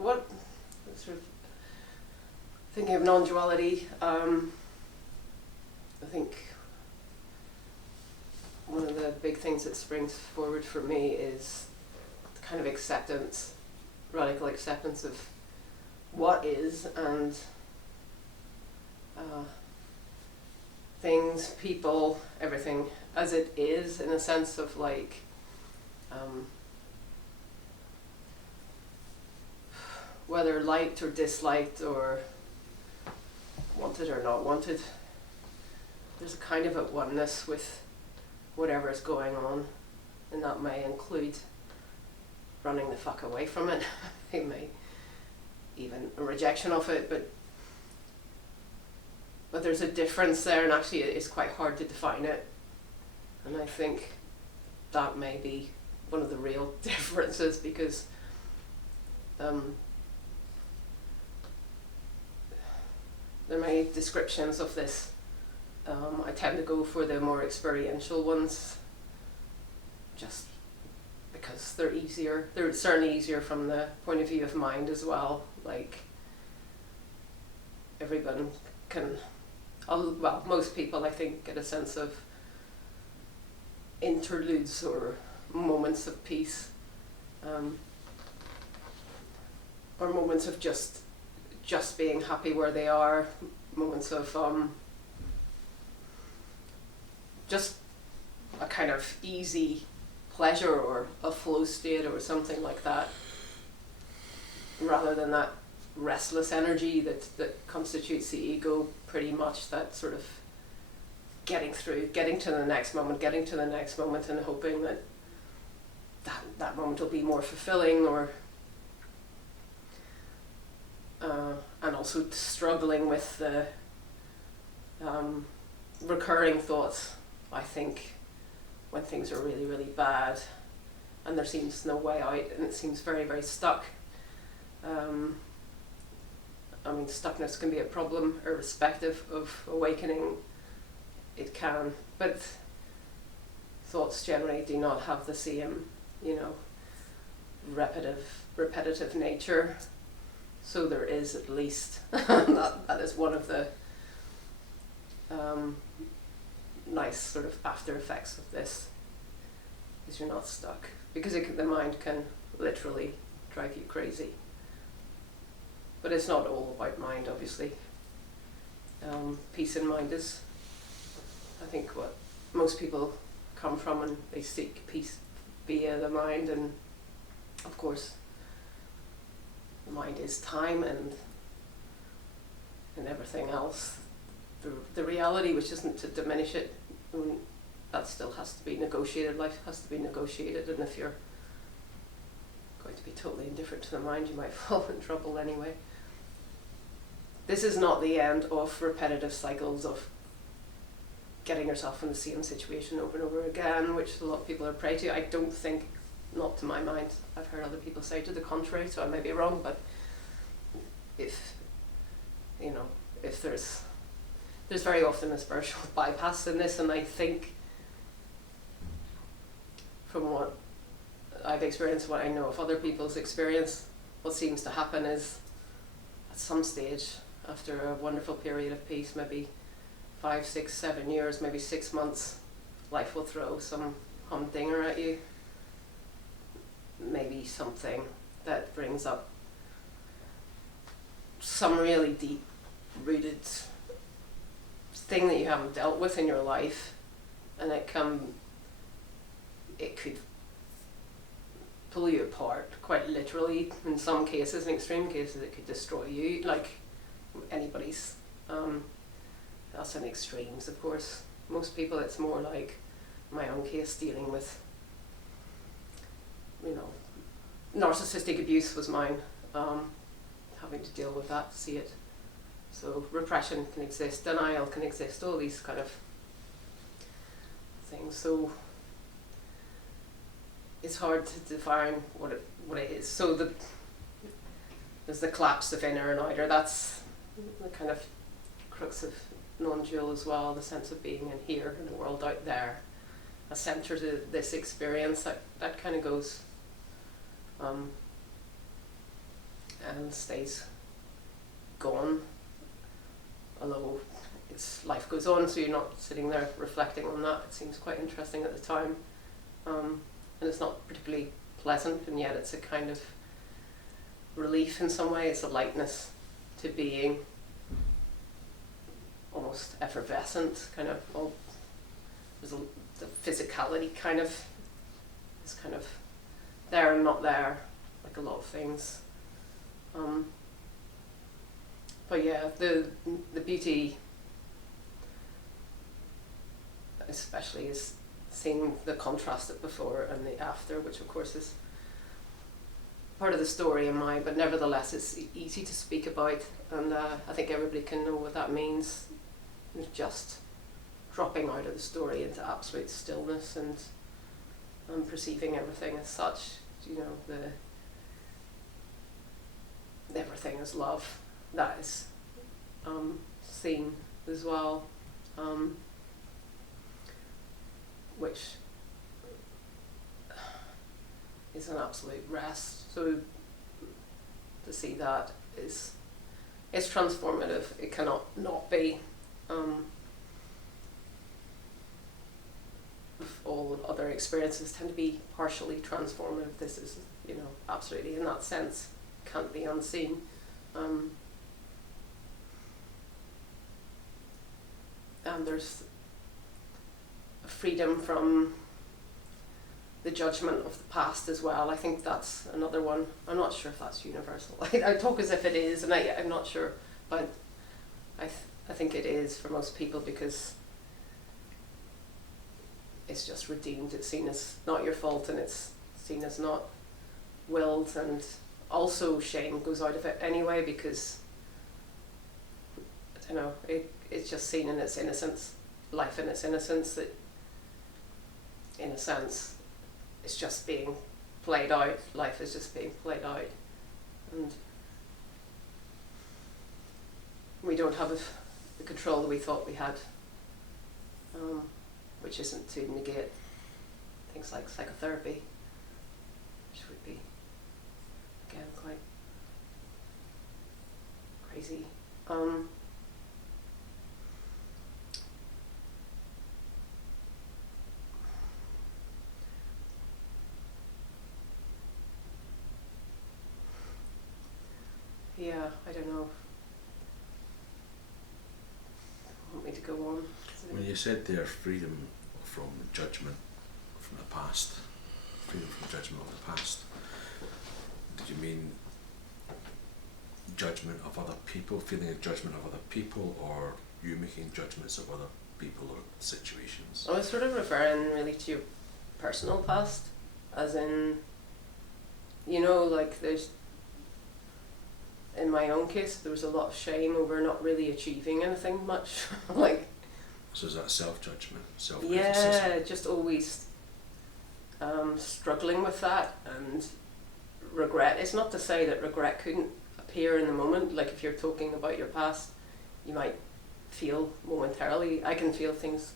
what sort of thinking of non-duality, I think one of the big things that springs forward for me is the kind of acceptance, radical acceptance of what is, and things, people, everything as it is, in a sense of like whether liked or disliked or wanted or not wanted, there's a kind of at oneness with whatever is going on, and that may include running the fuck away from it. It may even a rejection of it, but there's a difference there, and actually it's quite hard to define it, and I think that may be one of the real differences, because there are many descriptions of this. I tend to go for the more experiential ones, just because they're easier. They're certainly easier from the point of view of mind as well. Like, everyone can, well, most people I think get a sense of interludes or moments of peace, or moments of just being happy where they are, moments of just a kind of easy pleasure or a flow state or something like that, rather than that restless energy that constitutes the ego, pretty much, that sort of getting to the next moment, and hoping that moment will be more fulfilling, or and also struggling with the recurring thoughts, I think, when things are really, really bad and there seems no way out and it seems very, very stuck. I mean, stuckness can be a problem irrespective of awakening. It can, but thoughts generally do not have the same, repetitive nature. So there is at least that is one of the nice sort of after effects of this, is you're not stuck, because the mind can literally drive you crazy. But it's not all about mind, obviously. Peace in mind is, I think, what most people come from, and they seek peace via the mind. And of course, the mind is time and everything else. The reality, which isn't to diminish it, that still has to be negotiated. Life has to be negotiated, and if you're going to be totally indifferent to the mind, you might fall in trouble anyway. This is not the end of repetitive cycles of getting yourself in the same situation over and over again, which a lot of people are prey to. I don't think, not to my mind. I've heard other people say to the contrary, so I may be wrong, but if there's very often a spiritual bypass in this, and I think from what I've experienced, what I know of other people's experience, what seems to happen is, at some stage, after a wonderful period of peace, maybe 5, 6, 7 years, maybe 6 months, life will throw some humdinger at you. Maybe something that brings up some really deep-rooted thing that you haven't dealt with in your life, and it could pull you apart, quite literally. In some cases, in extreme cases, it could destroy you, like anybody's. That's in extremes, of course. Most people, it's more like my own case, dealing with, narcissistic abuse was mine, having to deal with that, see it. So repression can exist, denial can exist, all these kind of things. So it's hard to define what it is. So there's the collapse of inner and outer. That's the kind of crux of non-dual as well, the sense of being in here and the world out there, a centre to this experience. That kind of goes and stays gone, although life goes on, so you're not sitting there reflecting on that. It seems quite interesting at the time, and it's not particularly pleasant, and yet it's a kind of relief in some way. It's a lightness to being, almost effervescent, kind of. The physicality kind of is kind of there and not there, like a lot of things. But yeah, the beauty, especially, is seeing the contrast of before and the after, which of course is part of the story in mine, but nevertheless it's easy to speak about, and I think everybody can know what that means. It's just dropping out of the story into absolute stillness and perceiving everything as such, you know, everything is love. That is seen as well, which is an absolute rest. So to see that is transformative. It cannot not be. All other experiences tend to be partially transformative. This is, you know, absolutely, in that sense, can't be unseen. And there's a freedom from the judgment of the past as well. I think that's another one. I'm not sure if that's universal. I talk as if it is, and I'm not sure, but I think it is for most people, because it's just redeemed. It's seen as not your fault, and it's seen as not willed, and also shame goes out of it anyway, because I don't know, it's just seen in its innocence, life in its innocence, that in a sense it's just being played out. Life is just being played out, and we don't have the control that we thought we had, which isn't to negate things like psychotherapy, which would be, again, quite crazy. Yeah, I don't know. Want me to go on? When you said there, freedom from judgment from the past, freedom from judgment of the past, did you mean judgment of other people, feeling a judgment of other people, or you making judgments of other people or situations? I was sort of referring really to your personal past, as in, you know, like in my own case, there was a lot of shame over not really achieving anything much. Like, so is that self-judgment, self-criticism? Yeah, just always struggling with that, and regret. It's not to say that regret couldn't appear in the moment. Like, if you're talking about your past, you might feel momentarily. I can feel things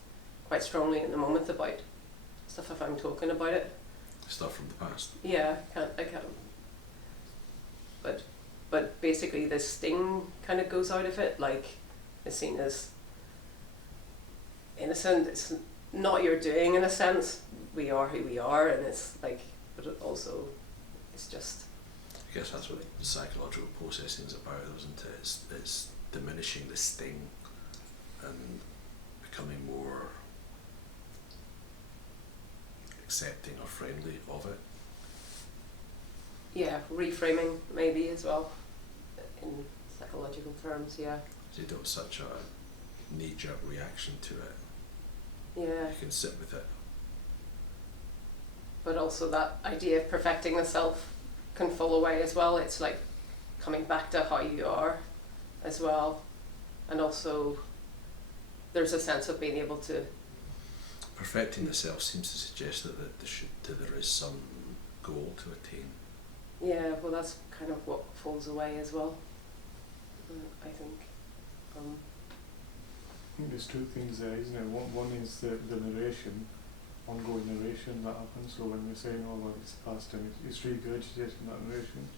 quite strongly in the moment about stuff if I'm talking about it. Stuff from the past? Yeah, I can't. But basically the sting kind of goes out of it. Like, it's seen as innocent. It's not your doing, in a sense. We are who we are, and it's like, but it also, it's just. I guess that's what the psychological processing is about, isn't it? It's diminishing the sting and becoming more accepting or friendly of it. Yeah, reframing maybe as well, in psychological terms, yeah. So you don't have such a knee-jerk reaction to it. Yeah. You can sit with it. But also that idea of perfecting the self can fall away as well. It's like coming back to how you are as well. And also there's a sense of being able to... Perfecting the self seems to suggest that there is some goal to attain. Yeah, well, that's kind of what falls away as well, I think. I think there's two things there, isn't it? One is the narration, ongoing narration that happens. So when we're saying, oh, well, it's past, and it's regurgitating that narration.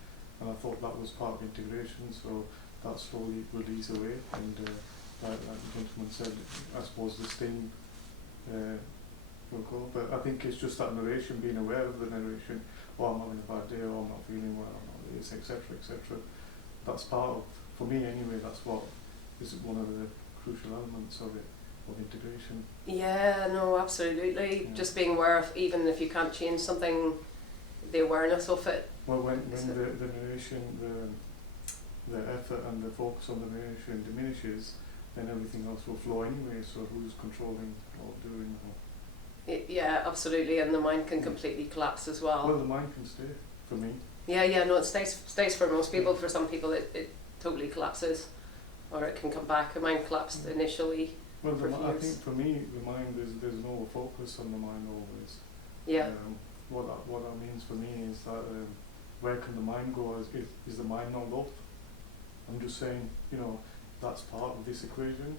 and I thought that was part of integration, so that slowly will ease away, and like the gentleman said, I suppose the sting will go, but I think it's just that narration, being aware of the narration, oh I'm having a bad day, or I'm not feeling well, I'm not this, etc, etc. That's part of, for me anyway, that's what is one of the crucial elements of it, of integration. Yeah, no, absolutely. Yeah. Just being aware of, even if you can't change something, the awareness of it. Well, when So- the narration, the effort and the focus on the narration diminishes, then everything else will flow anyway, so who's controlling or doing or... Yeah, absolutely, and the mind can completely collapse as well. Well, the mind can stay, for me. Yeah, no, it stays for most people. For some people, it totally collapses, or it can come back. The mind collapsed initially. Well, For I years. think for me, the mind, there's an over focus on the mind always. Yeah, What that means for me is that where can the mind go? Is the mind not love? I'm just saying, you know, that's part of this equation.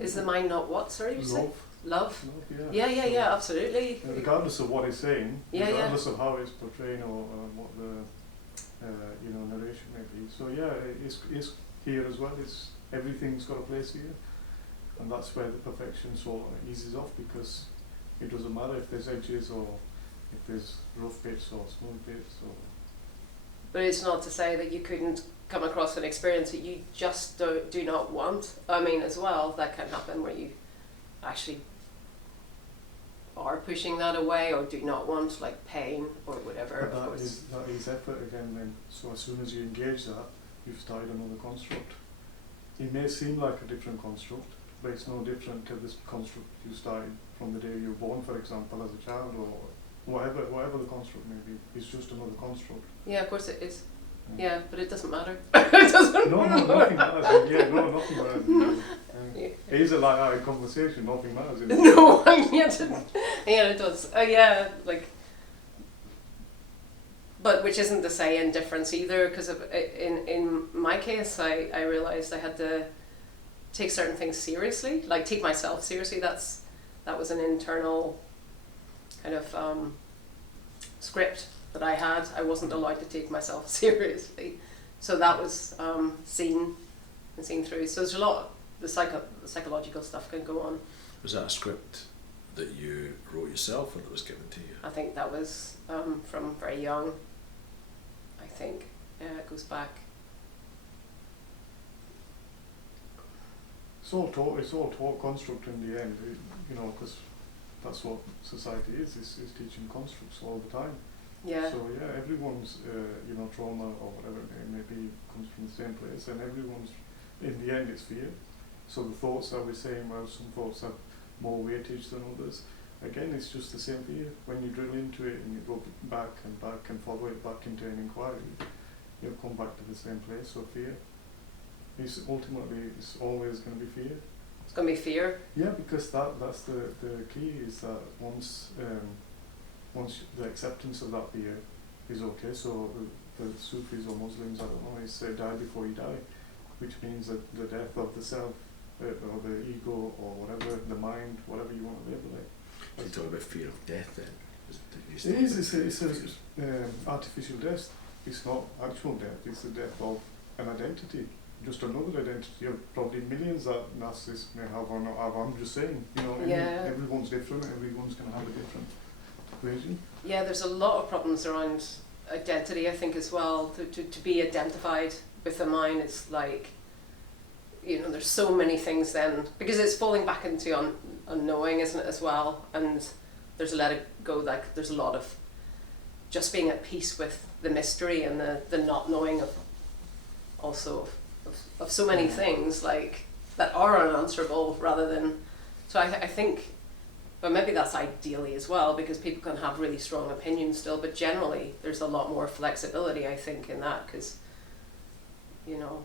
is the mind not what? Sorry, you say? love? Love. Love, Yeah, So, absolutely. regardless of what it's saying, Yeah, yeah. regardless of how it's portraying or what the narration may be. So yeah, it's here as well. It's everything's got a place here, and that's where the perfection sort of eases off, because it doesn't matter if there's edges or if there's rough bits or smooth bits or... But it's not to say that you couldn't come across an experience that you just do not want. I mean, as well, that can happen where you actually are pushing that away or do not want, like pain or whatever. But Of course. that is effort again then. So as soon as you engage that, you've started another construct. It may seem like a different construct, but it's no different to this construct you started from the day you were born, for example, as a child, or whatever the construct may be. It's just another construct. Yeah, of course it is. Yeah. Yeah, but it doesn't matter. It doesn't No, matter. nothing matters. Yeah, no, nothing matters. Yeah. It is a light-hearted conversation. Nothing matters. No, yeah, it does. Yeah, like, but which isn't to say indifference either, because in my case, I realized I had to take certain things seriously, like take myself seriously. That was an internal kind of script that I had. I wasn't allowed to take myself seriously, so that was seen through. So there's a lot. The psychological stuff can go on. Was that a script that you wrote yourself or that was given to you? I think that was from very young. I think it goes back. It's all taught construct in the end, you know, because that's what society is teaching constructs all the time. Yeah. So yeah, everyone's you know, trauma or whatever it may be comes from the same place, and everyone's, in the end, it's fear. So the thoughts that we're saying, well, some thoughts have more weightage than others. Again, it's just the same fear. When you drill into it and you go back and follow it back into an inquiry, you'll come back to the same place. So fear. It's always going to be fear. It's going to be fear. Yeah, because that's the key, is that once the acceptance of that fear is okay. So the Sufis or Muslims, I don't know, is die before you die, which means that the death of the self or the ego or whatever, the mind, whatever you want to label it. You talk about fear of death then? It's a artificial death. It's not actual death. It's the death of an identity. Just another identity of probably millions that narcissists may have or not have. I'm just saying, you know, Yeah. everyone's different. Everyone's going to have a different equation. Yeah, there's a lot of problems around identity, I think, as well. To be identified with the mind, it's like, you know, there's so many things then, because it's falling back into unknowing, isn't it, as well? And there's a let it go, like there's a lot of just being at peace with the mystery and the not knowing of also of so many things, like, that are unanswerable, rather than, so I think, but maybe that's ideally as well, because people can have really strong opinions still, but generally there's a lot more flexibility, I think, in that, because, you know,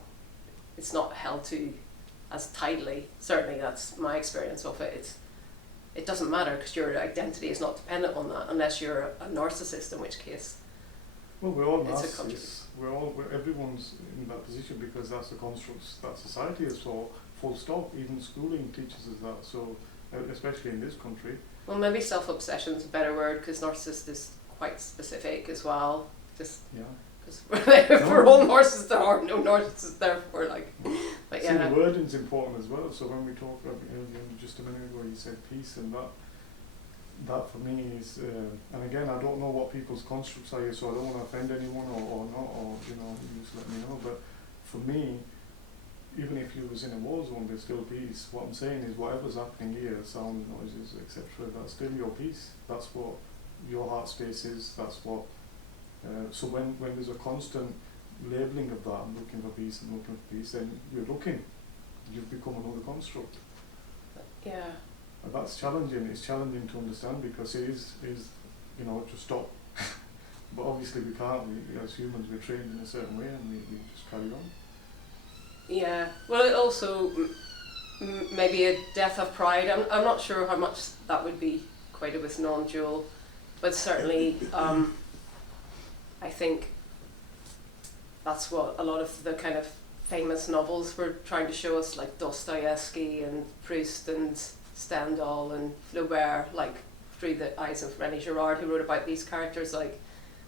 it's not held to as tightly. Certainly that's my experience of it. It doesn't matter, because your identity is not dependent on that, unless you're a narcissist, in which case. Well, we're all It's a narcissists. Everyone's in that position, because that's the constructs that society is for, full stop. Even schooling teaches us that, so especially in this country. Well, maybe self-obsession is a better word, because narcissist is quite specific as well. Just Yeah. Because we're all narcissists, there are no narcissists, therefore, like, but See, yeah. the wording's important as well. So when we talked about just a minute ago, you said peace, and that for me is, and again, I don't know what people's constructs are here, so I don't want to offend anyone or not, or you just let me know. But for me, even if you was in a war zone, there's still peace. What I'm saying is, whatever's happening here, sound, noises, etc., that's still your peace. That's what your heart space is. That's what. So when there's a constant labelling of that, I'm looking for peace, then you've become another construct. Yeah. And that's challenging. It's challenging to understand because it is to stop. But obviously we can't. As humans, we're trained in a certain way, and we just carry on. Yeah. Well, it also maybe a death of pride. I'm not sure how much that would be equated with non-dual, but certainly I think that's what a lot of the kind of famous novels were trying to show us, like Dostoevsky and Proust and Stendhal and Flaubert, like through the eyes of René Girard, who wrote about these characters. Like,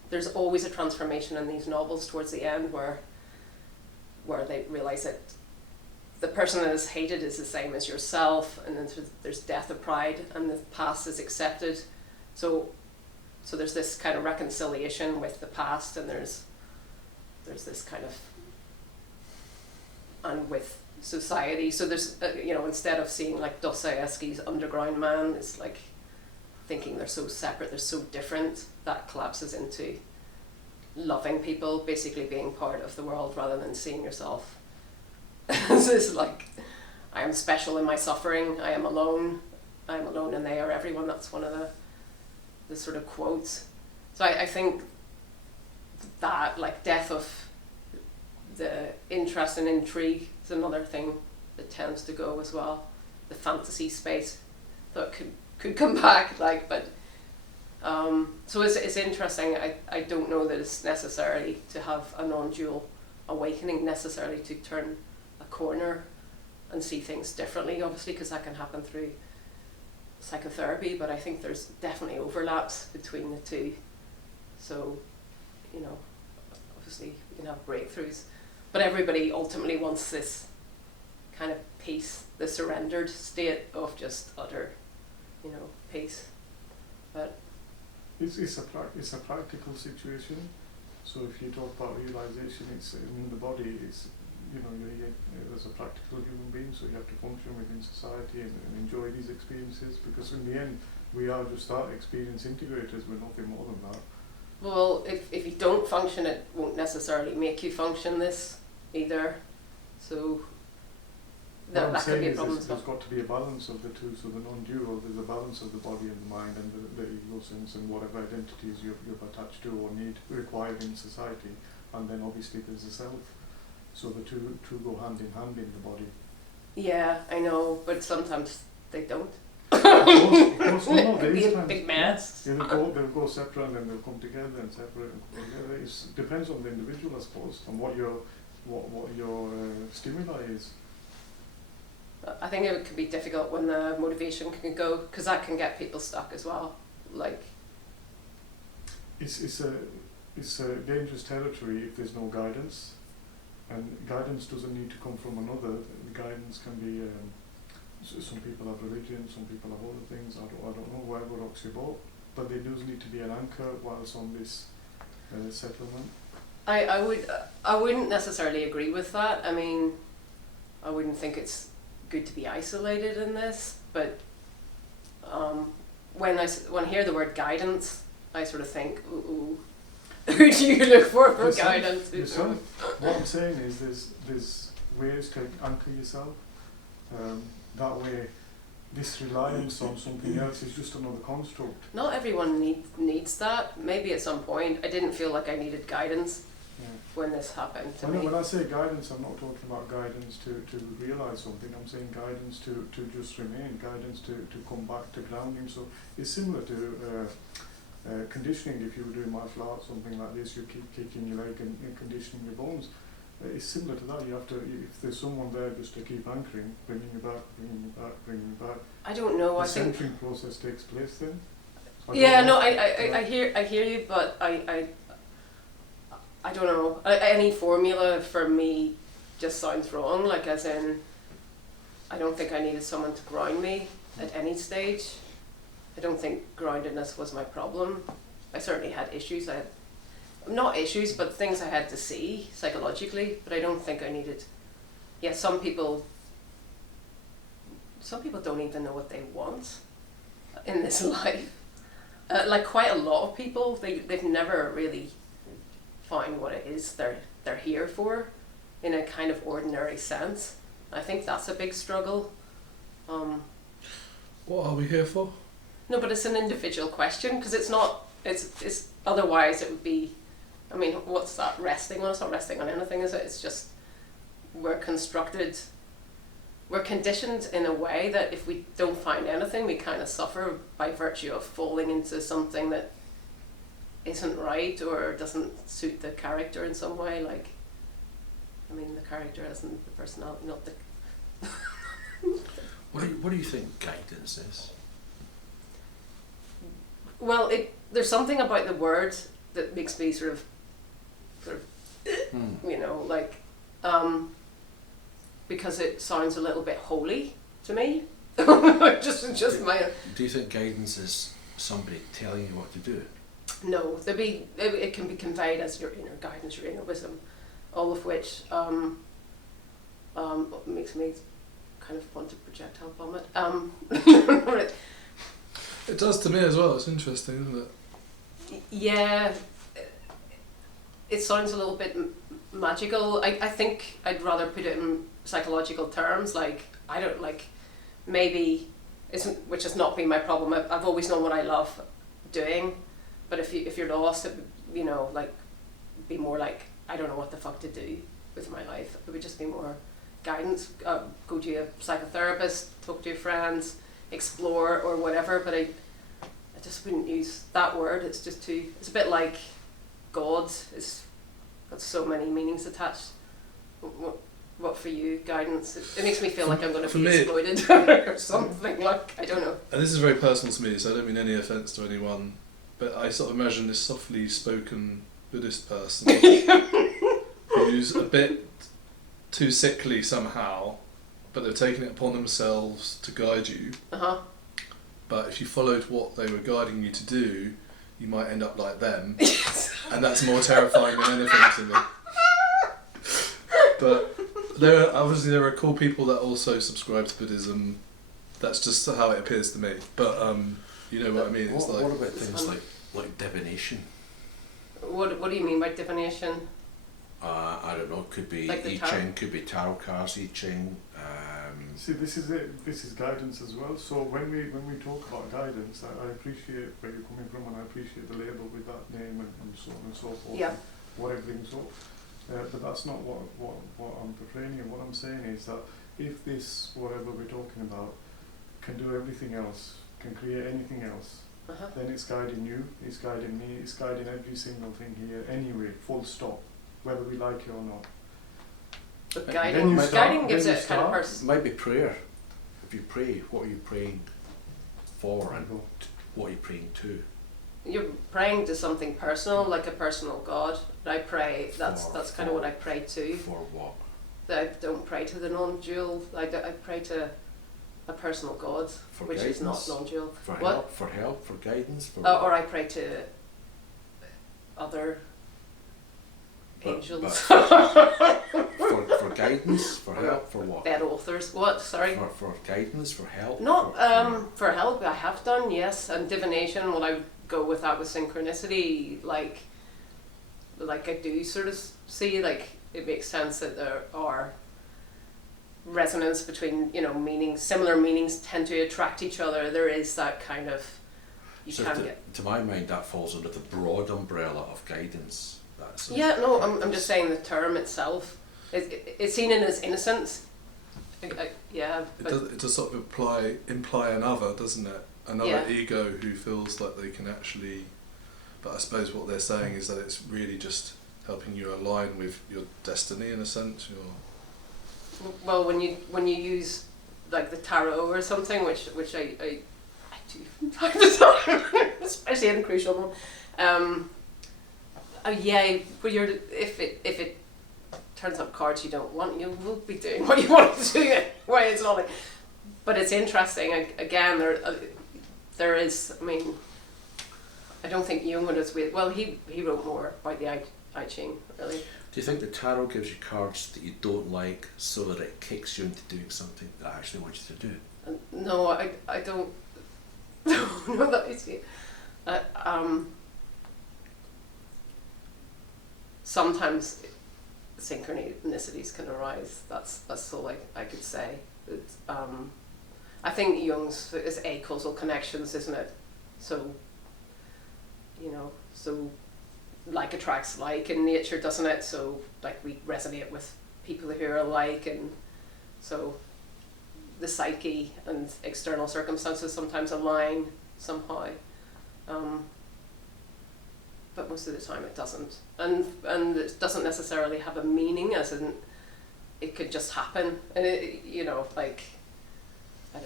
there's always a transformation in these novels towards the end where they realise that the person that is hated is the same as yourself, and then there's death of pride, and the past is accepted. So there's this kind of reconciliation with the past, and there's this kind of, and with society. So there's instead of seeing like Dostoevsky's underground man, it's like thinking they're so separate, they're so different, that collapses into loving people, basically being part of the world rather than seeing yourself. This is like, I am special in my suffering, I am alone and they are everyone. That's one of the sort of quotes. So I think that, like, death of the interest and intrigue is another thing that tends to go as well. The fantasy space that could come back, like, but so it's interesting. I don't know that it's necessary to have a non-dual awakening, necessarily to turn a corner and see things differently, obviously, because that can happen through psychotherapy, but I think there's definitely overlaps between the two. So, obviously we can have breakthroughs, but everybody ultimately wants this kind of peace, the surrendered state of just utter, peace. But it's a practical situation. So if you talk about realization, it's in the body. It's you're here as a practical human being, so you have to function within society and enjoy these experiences, because in the end we are just that experience integrators. We're nothing more than that. Well, if you don't function, it won't necessarily make you function this either. So that could be a problem. There's got to be a balance of the two. So the non-dual, there's a balance of the body and the mind and the ego sense and whatever identities you've attached to or required in society, and then obviously there's the self. So the two go hand in hand in the body. Yeah, I know, but sometimes they don't. Of course, no, there is a times. big mess. Yeah, they'll go separate and then they'll come together and separate and come together. It depends on the individual, I suppose, and what your stimuli is. I think it can be difficult when the motivation can go, because that can get people stuck as well. Like, it's a dangerous territory if there's no guidance, and guidance doesn't need to come from another. Guidance can be some people have religion, some people have other things. I don't know wherever rocks your boat, but there does need to be an anchor whilst on this settlement. I wouldn't necessarily agree with that. I mean, I wouldn't think it's good to be isolated in this, but when I hear the word guidance, I sort of think, ooh, who do you look for guidance? Yourself. What I'm saying is there's ways to anchor yourself. That way, this reliance on something else is just another construct. Not everyone needs that. Maybe at some point, I didn't feel like I needed guidance when this happened to me. When I say guidance, I'm not talking about guidance to realise something. I'm saying guidance to just remain, guidance to come back to grounding. So it's similar to conditioning. If you were doing martial arts, something like this, you keep kicking your leg and conditioning your bones. It's similar to that. You have to, if there's someone there just to keep anchoring, bringing you back, bringing you back, bringing you back. I don't know. The centering process takes place then. I hear you, but I I don't know, any formula for me just sounds wrong, like as in, I don't think I needed someone to ground me at any stage. I don't think groundedness was my problem. I certainly had issues. I had, not issues, but things I had to see psychologically, but I don't think I needed, yeah, some people don't even know what they want in this life. Like quite a lot of people, they've never really found what it is they're here for in a kind of ordinary sense. I think that's a big struggle. What are we here for? No, but it's an individual question, because it's not, it's otherwise it would be, I mean, what's that resting on? It's not resting on anything, is it? It's just, we're conditioned in a way that if we don't find anything, we kind of suffer by virtue of falling into something that isn't right or doesn't suit the character in some way. Like, I mean, the character isn't the personality, not the... What do you think guidance is? Well, there's something about the word that makes me sort of, you know, like, because it sounds a little bit holy to me. just my. Do you think guidance is somebody telling you what to do? No, it can be conveyed as your inner guidance, your inner wisdom, all of which makes me kind of want to projectile vomit. It does to me as well. It's interesting, isn't it? Yeah, it sounds a little bit magical. I think I'd rather put it in psychological terms. Like, I don't like, maybe which has not been my problem. I've always known what I love doing, but if you're lost, it would, you know, like, be more like, I don't know what the fuck to do with my life. It would just be more guidance. Go to a psychotherapist, talk to your friends, explore or whatever. But I just wouldn't use that word. It's just too. It's a bit like God. It's got so many meanings attached. What for you, guidance? It makes me feel like I'm going to be exploited or something. Like, I don't know. And this is very personal to me, so I don't mean any offence to anyone, but I sort of imagine this softly spoken Buddhist person who's a bit too sickly somehow, but they've taken it upon themselves to guide you. Uh-huh. But if you followed what they were guiding you to do, you might end up like them. And that's more terrifying than anything to me. But there are cool people that also subscribe to Buddhism. That's just how it appears to me. But you know what I mean? It's what like, about things like divination? What do you mean by divination? I don't know. Could be Like the I Ching, could be tarot cards, I Ching. See, this is it. This is guidance as well. So when we talk about guidance, I appreciate where you're coming from, and I appreciate the label with that name and so on and so forth. Yeah. And what everything's up. But that's not what I'm portraying. And what I'm saying is that if this whatever we're talking about can do everything else, can create anything else, Uh-huh. then it's guiding you, it's guiding me, it's guiding every single thing here anyway, full stop, whether we like it or not. But Then guiding you guiding start- gives then it you a kind of start. person. Might be prayer. If you pray, what are you praying for, and what are you praying to? You're praying to something personal, like a personal God. I pray. That's kind of what I pray to. For what? I don't pray to the non-dual. I pray to a personal God, For which guidance? is not non-dual. For What? help? For help? For guidance? For Or I pray to other But- angels. for guidance? For help? For what? Dead authors. What? Sorry. For guidance? For help? Not for help. I have done, yes, and divination. Well, I would go with that with synchronicity. Like I do sort of see, like, it makes sense that there are resonance between, you know, meanings. Similar meanings tend to attract each other. There is that kind of, you So can get. to my mind, that falls under the broad umbrella of guidance. That's Yeah, no, I'm just saying the term itself. It's seen in as innocence. Yeah, but it does sort of imply another, doesn't it? Another Yeah. ego who feels like they can actually. But I suppose what they're saying is that it's really just helping you align with your destiny in a sense. well, when you use like the tarot or something, which I do from time to time, especially in crucial one. Yeah, but if it turns up cards you don't want, you will be doing what you want to do anyway. It's not like, but it's interesting. Again, there is. I mean, I don't think Jung would have. Well, he wrote more about the I Ching, really. Do you think the tarot gives you cards that you don't like so that it kicks you into doing something that I actually want you to do? No, I don't. No, that is it. Sometimes synchronicities can arise. That's all I could say. I think Jung's is causal connections, isn't it? So, so like attracts like in nature, doesn't it? So like we resonate with people who are alike, and so the psyche and external circumstances sometimes align somehow. But most of the time it doesn't, and it doesn't necessarily have a meaning, as in it could just happen, and like I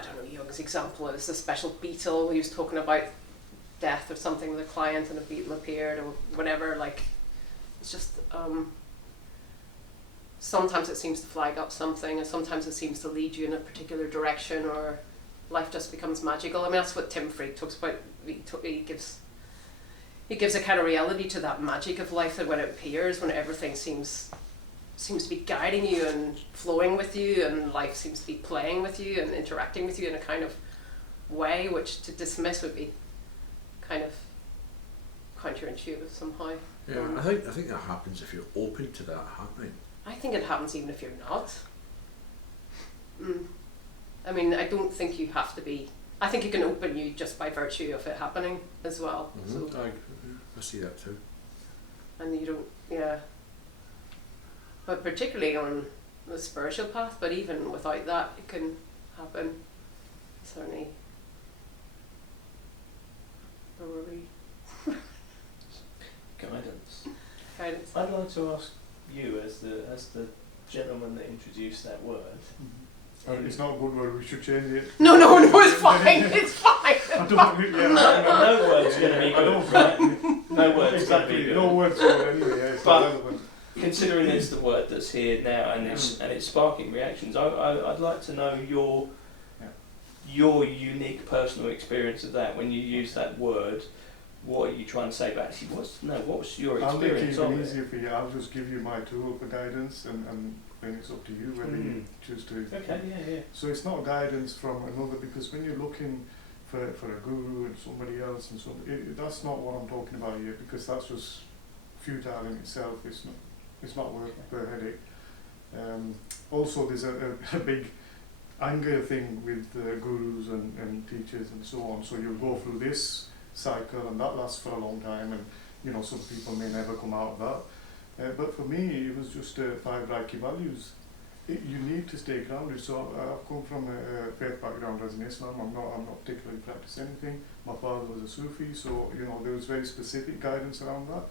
don't know, Jung's example is a special beetle. He was talking about death or something with a client, and a beetle appeared or whatever. Like it's just sometimes it seems to flag up something, and sometimes it seems to lead you in a particular direction, or life just becomes magical. I mean, that's what Tim Freke talks about. He gives a kind of reality to that magic of life, that when it appears, when everything seems to be guiding you and flowing with you, and life seems to be playing with you and interacting with you in a kind of way which to dismiss would be kind of counterintuitive somehow. Yeah, I think that happens if you're open to that happening. I think it happens even if you're not. I mean, I don't think you have to be. I think it can open you just by virtue of it happening as well. Mm-hmm. So, I see that too. and you don't, yeah. But particularly on the spiritual path, but even without that, it can happen. Certainly. Where were we? Guidance. Guidance. I'd like to ask you, as the gentleman that introduced that word. It's not a good word, we should change it. No, it's fine. It's fine. I don't think, No word's going to be I good, don't right? No word's going to be good. No word's good anyway, yeah, it's But- not relevant. Considering it's the word that's here now and it's sparking reactions, I'd like to know your unique personal experience of that. When you use that word, what are you trying to say? But actually, what was your I'll make it experience of even it? easier for you. I'll just give you my tool for guidance, and then it's up to you whether you choose to. Okay, yeah. So it's not guidance from another, because when you're looking for a guru and somebody else, and that's not what I'm talking about here, because that's just futile in itself. It's not worth the headache. Also, there's a big anger thing with gurus and teachers and so on. So you'll go through this cycle, and that lasts for a long time, and some people may never come out of that. But for me, it was just 5 Reiki values. You need to stay grounded. So I've come from a faith background as an Islam. I'm not particularly practice anything. My father was a Sufi, so there was very specific guidance around that.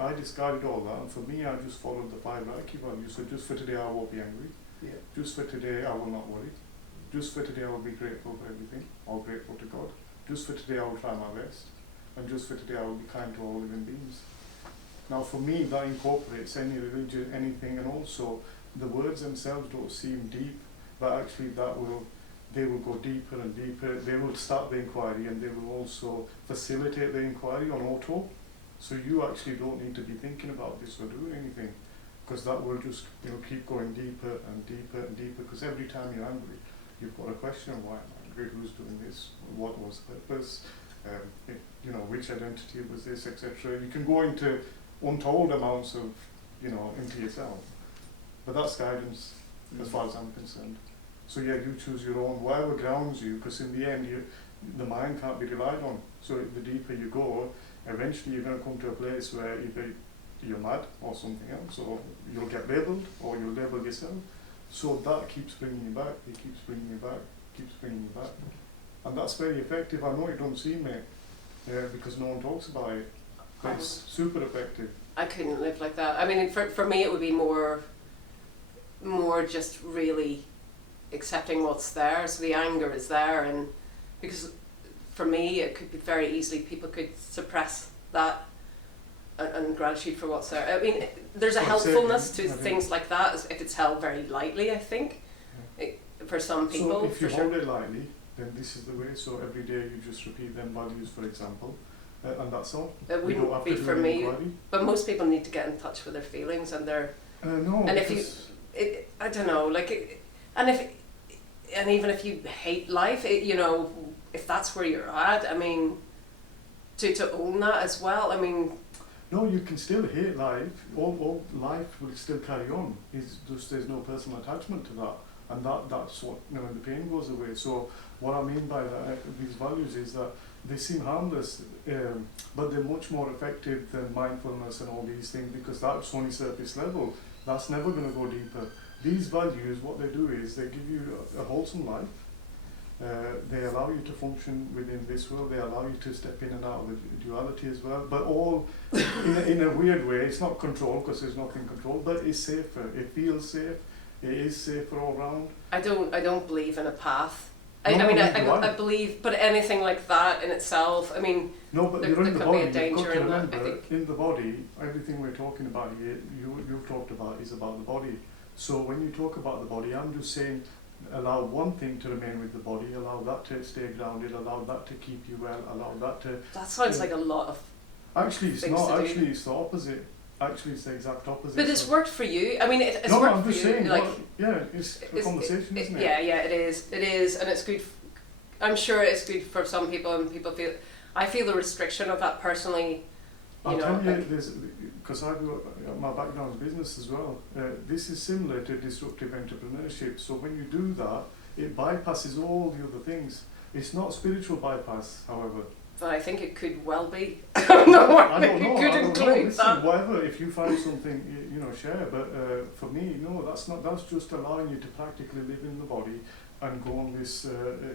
I discarded all that, and for me, I just followed the 5 Reiki values. So just for today, I won't be angry. Yeah. Just for today, I will not worry. Just for today, I will be grateful for everything, or grateful to God. Just for today, I will try my best. And just for today, I will be kind to all living beings. Now, for me, that incorporates any religion, anything, and also the words themselves don't seem deep, but actually they will go deeper and deeper. They will start the inquiry, and they will also facilitate the inquiry on auto. So you actually don't need to be thinking about this or doing anything, because that will just keep going deeper and deeper and deeper. Because every time you're angry, you've got a question: why am I angry? Who's doing this? What was the purpose? Which identity was this, etc. You can go into untold amounts of into yourself. But that's guidance, as far as I'm concerned. So yeah, you choose your own, whatever grounds you, because in the end, the mind can't be relied on. So the deeper you go, eventually you're going to come to a place where either you're mad or something else, or you'll get labelled, or you'll label yourself. So that keeps bringing you back, it keeps bringing you back, keeps bringing you back. And that's very effective. I know it don't seem it, because no one talks about it, but it's super effective. I couldn't live like that. I mean, for me, it would be more just really accepting what's there. So the anger is there, and because for me, it could be very easily, people could suppress that and gratitude for what's there. I mean, there's a helpfulness to things like that if it's held very lightly, I think, for some people. So if you for hold sure. it lightly, then this is the way. So every day you just repeat them values, for example, and that's all. It You don't wouldn't have be to do for any me, inquiry. but most people need to get in touch with their feelings and their. No, And if you, because- I don't know, and even if you hate life, if that's where you're at, I mean, to own that as well. I mean, no, you can still hate life. All life will still carry on. It's just there's no personal attachment to that, and that's what when the pain goes away. So what I mean by that, these values is that they seem harmless, but they're much more effective than mindfulness and all these things because that's only surface level. That's never going to go deeper. These values, what they do is they give you a wholesome life. They allow you to function within this world. They allow you to step in and out of the duality as well. But all in a weird way. It's not control because there's nothing controlled, but it's safer. It feels safe. It is safer all round. I don't believe in a path. No, I believe, but anything like that in itself, I mean, No, but there you're in the could body. be a danger You've got to in that, I remember, think. in the body, everything we're talking about here, you've talked about is about the body. So when you talk about the body, I'm just saying, allow one thing to remain with the body, allow that to stay grounded, allow that to keep you well, allow that to... that sounds like a lot of. Actually, it's things not. to do. Actually, it's the opposite. Actually, it's the exact opposite. But it's worked for you. I mean, it's no, worked I'm for just you. saying, Like, yeah, it's a conversation, isn't it? Yeah, it is. It is, and it's good. I'm sure it's good for some people, and people feel. I feel the restriction of that personally. I'll tell you, like, because my background is business as well. This is similar to disruptive entrepreneurship. So when you do that, it bypasses all the other things. It's not spiritual bypass, however. but I think it could well be. I don't know. I don't know. You could include Listen, that. whatever. If you find something, share. But for me, no, that's not. That's just allowing you to practically live in the body and go on this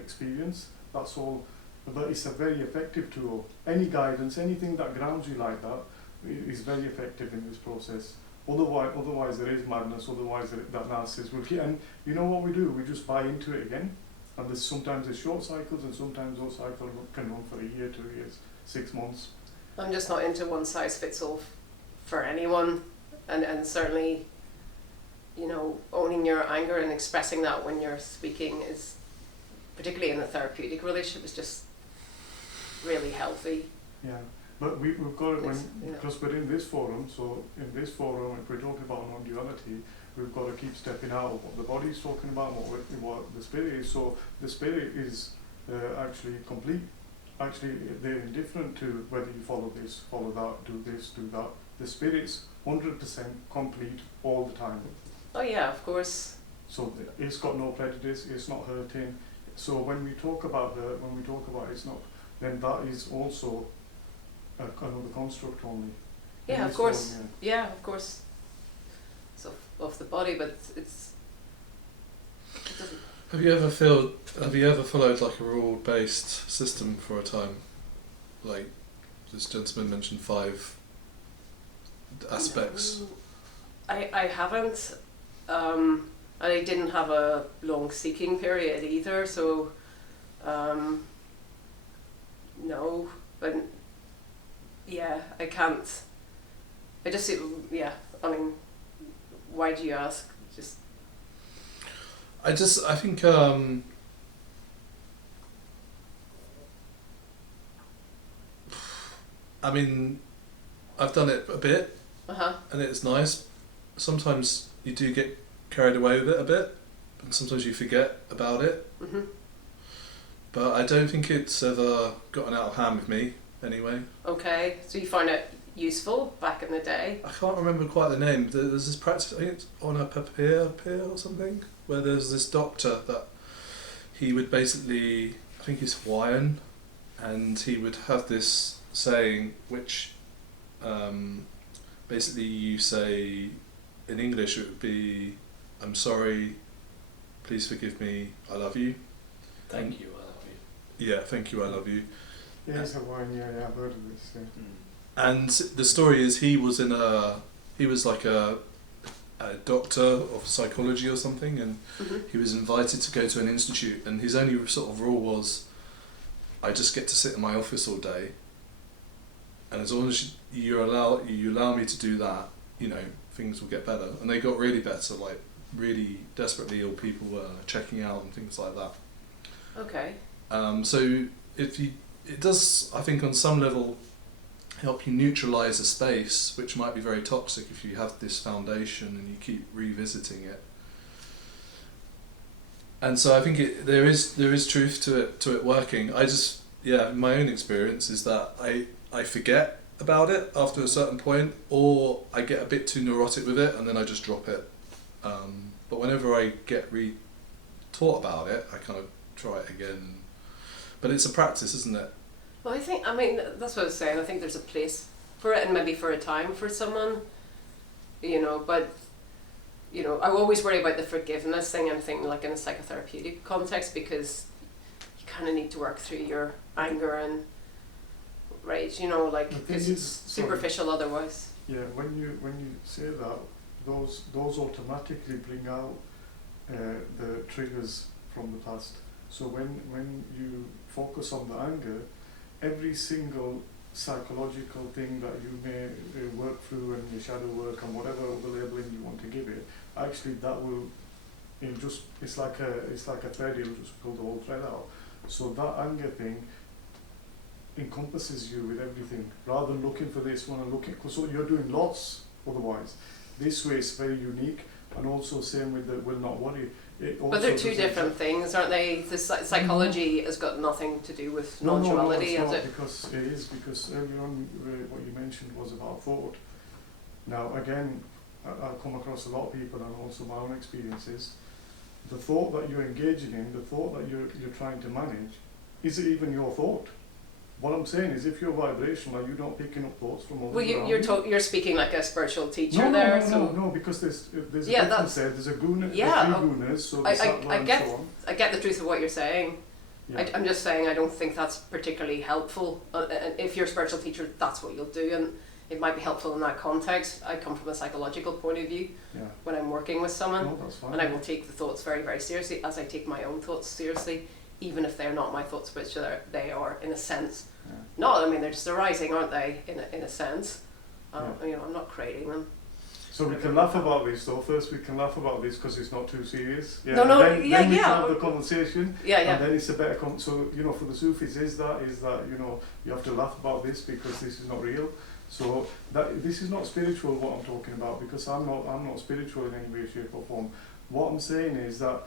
experience. That's all. But it's a very effective tool. Any guidance, anything that grounds you like that, is very effective in this process. Otherwise there is madness. Otherwise that narcissist will keep. And you know what we do? We just buy into it again. And sometimes there's short cycles, and sometimes those cycles can run for a year, 2 years, 6 months. I'm just not into one size fits all for anyone, and certainly, owning your anger and expressing that when you're speaking is, particularly in a therapeutic relationship, is just really healthy. Yeah, but we've got it It's, because we're in this forum. So in this forum, if we're talking about non-duality, we've got to keep stepping out of what the body's talking about, and what the spirit is. So the spirit is actually complete. Actually, they're indifferent to whether you follow this, follow that, do this, do that. The spirit's 100% complete all the time. Oh yeah, of course. So it's got no prejudice. It's not hurting. So when we talk about hurt, when we talk about it's not, then that is also another construct only. Yeah, In of this course. form, Yeah, of course. So of the body, but it doesn't. Have you ever followed like a rule-based system for a time? Like this gentleman mentioned 5 aspects. No, I haven't. I didn't have a long seeking period either, so no. But yeah, I can't. I just yeah. I mean, why do you ask? Just. I think I mean, I've done it a bit, and it's nice. Sometimes you do get carried away with it a bit, and sometimes you forget about it. Mhm. But I don't think it's ever gotten out of hand with me, anyway. Okay, so you find it useful back in the day. I can't remember quite the name. There's this practice, I think it's on a papier or something, where there's this doctor that he would basically, I think he's Hawaiian, and he would have this saying which basically you say in English it would be, I'm sorry, please forgive me, I love you. Thank you, I love you. Yeah, thank you, I love you. Yeah, it's Hawaiian. Yeah, I've heard of this. Yeah. And the story is he was like a doctor of psychology or something, and Mm-hmm. he was invited to go to an institute, and his only sort of rule was I just get to sit in my office all day, and as long as you allow me to do that, you know, things will get better. And they got really better, like really desperately ill people were checking out and things like that. Okay. So it does, I think, on some level help you neutralise a space which might be very toxic if you have this foundation and you keep revisiting it. And so I think there is truth to it working. I just, my own experience is that I forget about it after a certain point, or I get a bit too neurotic with it and then I just drop it. But whenever I get taught about it, I kind of try it again. But it's a practice, isn't it? Well, I mean, that's what I was saying. I think there's a place for it, and maybe for a time for someone, you know, but, you know, I always worry about the forgiveness thing. I'm thinking like in a psychotherapeutic context, because you kind of need to work through your anger and rage, you know, like, because it's superficial otherwise. Yeah, when you say that, those automatically bring out the triggers from the past. So when you focus on the anger, every single psychological thing that you may work through and your shadow work and whatever other labeling you want to give it, actually that will, it's like a thread, it'll just pull the whole thread out. So that anger thing encompasses you with everything, rather than looking for this one and looking, because you're doing lots otherwise. This way is very unique, and also same with the will not worry. But they're two different things, aren't they? The psychology has got nothing to do with non-duality, no, has it? Because it is, because earlier on what you mentioned was about thought. Now again, I come across a lot of people, and also my own experiences. The thought that you're engaging in, the thought that you're trying to manage, is it even your thought? What I'm saying is, if you're vibrational, are you not picking up thoughts from others? Well, you're speaking like a spiritual teacher there. No, because there's a difference there. There's a guna, three gunas, so the sattva and so on. I get the truth of what you're saying. Yeah. I'm just saying I don't think that's particularly helpful. And if you're a spiritual teacher, that's what you'll do, and it might be helpful in that context. I come from a psychological point of view when I'm working with someone, that's fine. and I will take the thoughts very, very seriously, as I take my own thoughts seriously, even if they're not my thoughts, which they are in a sense. I mean, they're just arising, aren't they? In a sense, you know, I'm not creating them. So we can laugh about this though. First, we can laugh about this because it's not too serious. Then we can have the conversation. And then it's a better. So you know, for the Sufis, is that you know, you have to laugh about this because this is not real. So this is not spiritual. What I'm talking about, because I'm not spiritual in any way, shape, or form. What I'm saying is that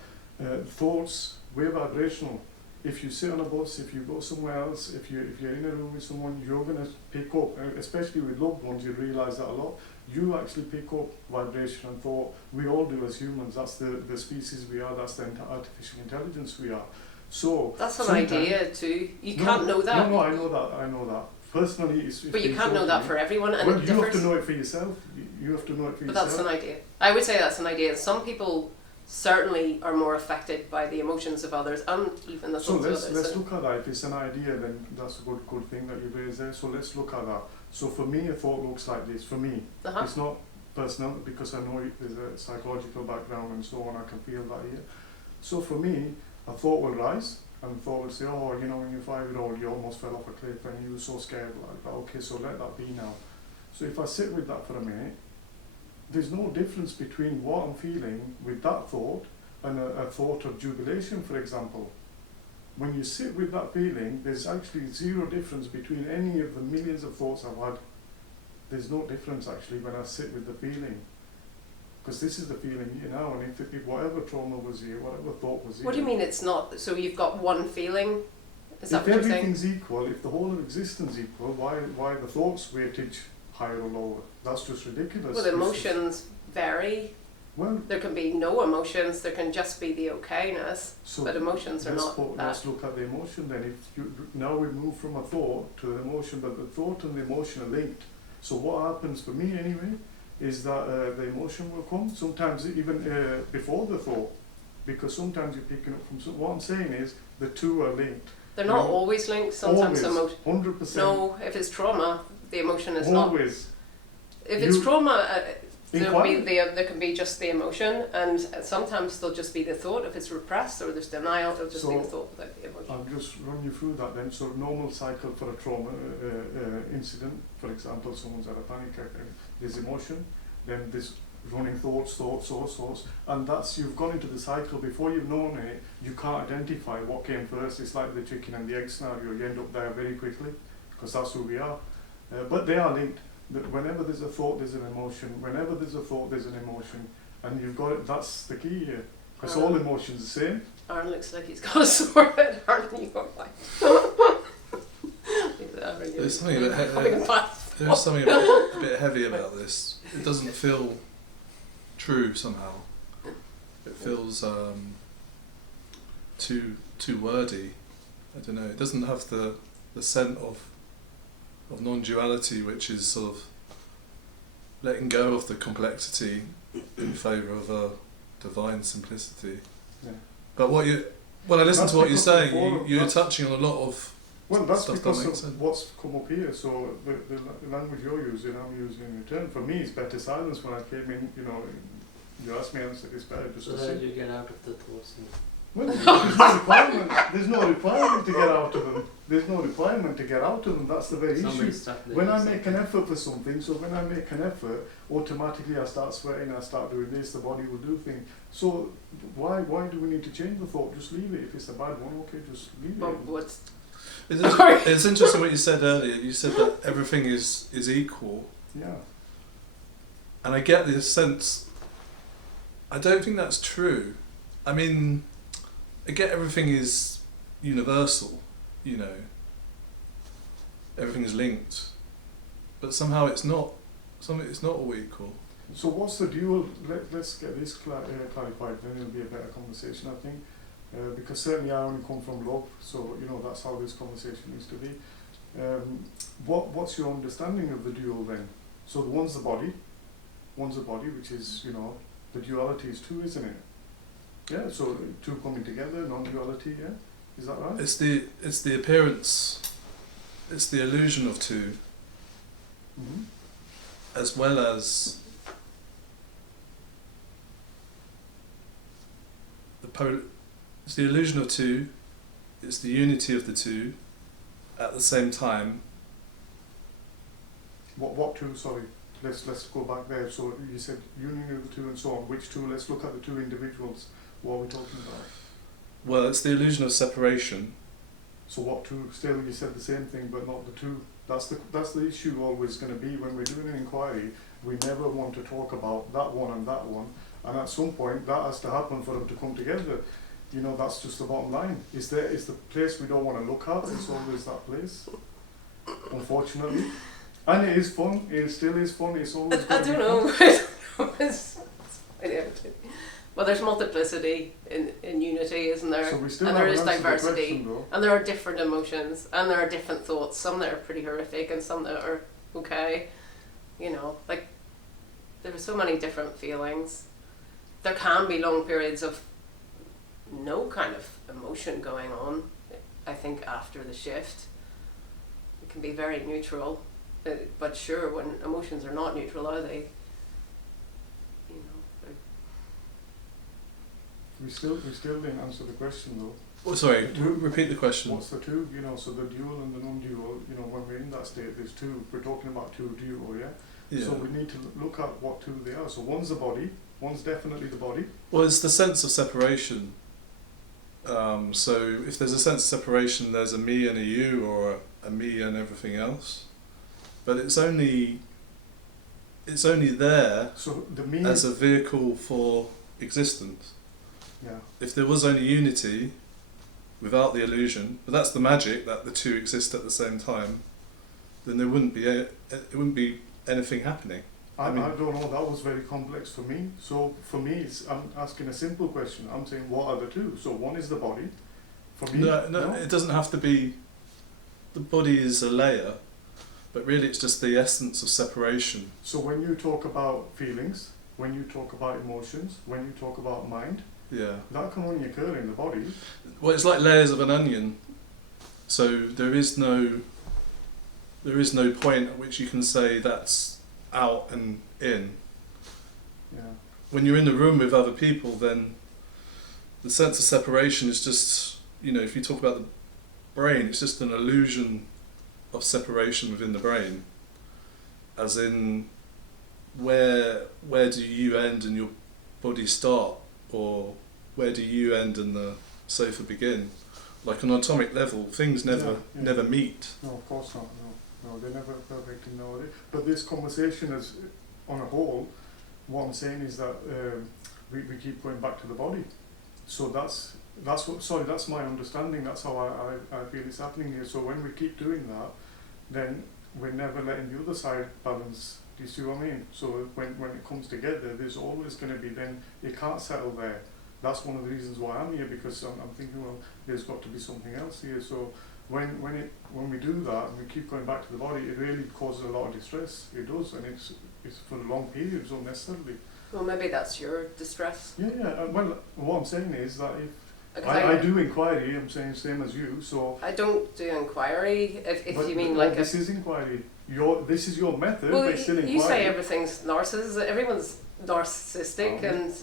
thoughts, we're vibrational. If you sit on a bus, if you go somewhere else, if you're in a room with someone, you're going to pick up, especially with loved ones, you realise that a lot. You actually pick up vibration and thought. We all do as humans. That's the species we are. That's the artificial intelligence we are. So that's an idea too. You can't know that. No, I know that. Personally, but you can't know that for everyone. And well, you have to know it for yourself. You have to know it for yourself. But that's an idea. I would say that's an idea. Some people certainly are more affected by the emotions of others and even the thoughts of others. So let's look at that. If it's an idea, then that's a good thing that you raised there. So let's look at that. So for me, a thought looks like this. For me, it's not personal, because I know there's a psychological background and so on. I can feel that here. So for me, a thought will rise, and the thought will say, oh, you know, when you're 5-year-old, you almost fell off a cliff and you were so scared like that. Okay, so let that be now. So if I sit with that for a minute, there's no difference between what I'm feeling with that thought and a thought of jubilation, for example. When you sit with that feeling, there's actually zero difference between any of the millions of thoughts I've had. There's no difference actually when I sit with the feeling. Because this is the feeling here now, and if whatever trauma was here, whatever thought was here. What do you mean it's not? So you've got one feeling? Is that if what you're saying? everything's equal, if the whole of existence is equal, why the thoughts weightage higher or lower? That's just ridiculous. Well, emotions vary. Well, there can be no emotions. There can just be the okayness. So but emotions are not that. Let's look at the emotion then. Now we move from a thought to an emotion, but the thought and the emotion are linked. So what happens for me anyway is that the emotion will come sometimes even before the thought, because sometimes you're picking up from. What I'm saying is the two are linked. They're not always linked. Sometimes always, 100%. No, if it's trauma, the emotion is always. If it's trauma, Inquiry. There can be just the emotion, and sometimes there'll just be the thought if it's repressed, or there's denial. It'll just be the thought without the emotion. I'll just run you through that then. So normal cycle for a trauma incident, for example, someone's had a panic attack, there's emotion, then there's running thoughts, and that's, you've gone into the cycle. Before you've known it, you can't identify what came first. It's like the chicken and the egg scenario. You end up there very quickly, because that's who we are. But they are linked. Whenever there's a thought, there's an emotion. Whenever there's a thought, there's an emotion. And you've got it, that's the key here. Because all emotions are the same. Aaron looks like he's got a sore head. Aaron, you got like. There's something a bit heavy about this. It doesn't feel true somehow. It feels too wordy. I don't know. It doesn't have the scent of non-duality, which is sort of letting go of the complexity in favour of a divine simplicity. Yeah. But when I listen That's to what you're because saying, you're touching on a lot of Well, that's stuff that because makes of sense. what's come up here. So the language you're using, I'm using in return. For me, it's better silence. When I came in, you asked me, and I said it's better just So to how sit. do you get out of the thoughts? Well, there's no requirement. There's no requirement to get out of them. There's no requirement to get out of them. That's the very issue. Somebody's stuck there. When I make an effort for something, so when I make an effort, automatically I start sweating, I start doing this, the body will do things. So why do we need to change the thought? Just leave it. If it's a bad one, okay, just leave Well, it. what's It's interesting what you said earlier. You said that everything is equal, Yeah. and I get this sense. I don't think that's true. I mean, I get everything is universal, everything is linked, but somehow it's not. It's not all equal. So what's the dual? Let's get this clarified. Then it'll be a better conversation, I think. Because certainly I only come from love, so that's how this conversation needs to be. What's your understanding of the dual then? So the one's the body, which is the duality is two, isn't it? Yeah. So two coming together, non-duality. Yeah, is that right? It's the appearance. It's the illusion of two, Mm-hmm. as well as it's the illusion of two, it's the unity of the two, at the same time. What two? Sorry. Let's go back there. So you said union of the two and so on. Which two? Let's look at the two individuals. What are we talking about? Well, it's the illusion of separation. So what two? Still, you said the same thing, but not the two. That's the issue always going to be when we're doing an inquiry. We never want to talk about that one, and at some point that has to happen for them to come together. That's just the bottom line. Is the place we don't want to look at. It's always that place, unfortunately. And it is fun. It still is fun. It's always. I don't know. It's well, there's multiplicity in unity, isn't there? So we still and there haven't is answered the diversity, question, though. and there are different emotions, and there are different thoughts. Some that are pretty horrific, and some that are okay. Like there are so many different feelings. There can be long periods of no kind of emotion going on. I think after the shift, it can be very neutral. But sure, when emotions are not neutral, are they? They're We still didn't answer the question though. Oh, sorry, repeat the question. What's the two? So the dual and the non-dual. When we're in that state, there's two. We're talking about two dual, yeah. Yeah. So we need to look at what two they are. So one's the body. One's definitely the body. Well, it's the sense of separation. So if there's a sense of separation, there's a me and a you, or a me and everything else. But it's only there So the me. as a vehicle for existence. Yeah. If there was only unity, without the illusion, but that's the magic, that the two exist at the same time, then there wouldn't be anything happening. I don't know. That was very complex for me. So for me, I'm asking a simple question. I'm saying, what are the two? So one is the body. For me, No, it doesn't have to be. The body is a layer, but really it's just the essence of separation. So when you talk about feelings, when you talk about emotions, when you talk about mind, Yeah. that can only occur in the body. Well, it's like layers of an onion. So there is no point at which you can say that's out and in. Yeah. when you're in the room with other people, then the sense of separation is just, if you talk about the brain, it's just an illusion of separation within the brain. As in, where do you end and your body start, or where do you end and the sofa begin? Like on an atomic level, things never meet. No, of course not. No, they never perfectly know it. But this conversation is, on a whole, what I'm saying is that we keep going back to the body. So that's my understanding. That's how I feel it's happening here. So when we keep doing that, then we're never letting the other side balance. Do you see what I mean? So when it comes together, there's always going to be, then it can't settle there. That's one of the reasons why I'm here, because I'm thinking, well, there's got to be something else here. So when we do that and we keep going back to the body, it really causes a lot of distress. It does, and it's for long periods unnecessarily. Well, maybe that's your distress. Yeah. Well, what I'm saying is that if Okay. I do inquiry, I'm saying same as you. So I don't do inquiry. If but you mean but like this is inquiry. This is your method. well, but it's still inquiry. you say everything's narcissism. Everyone's narcissistic, and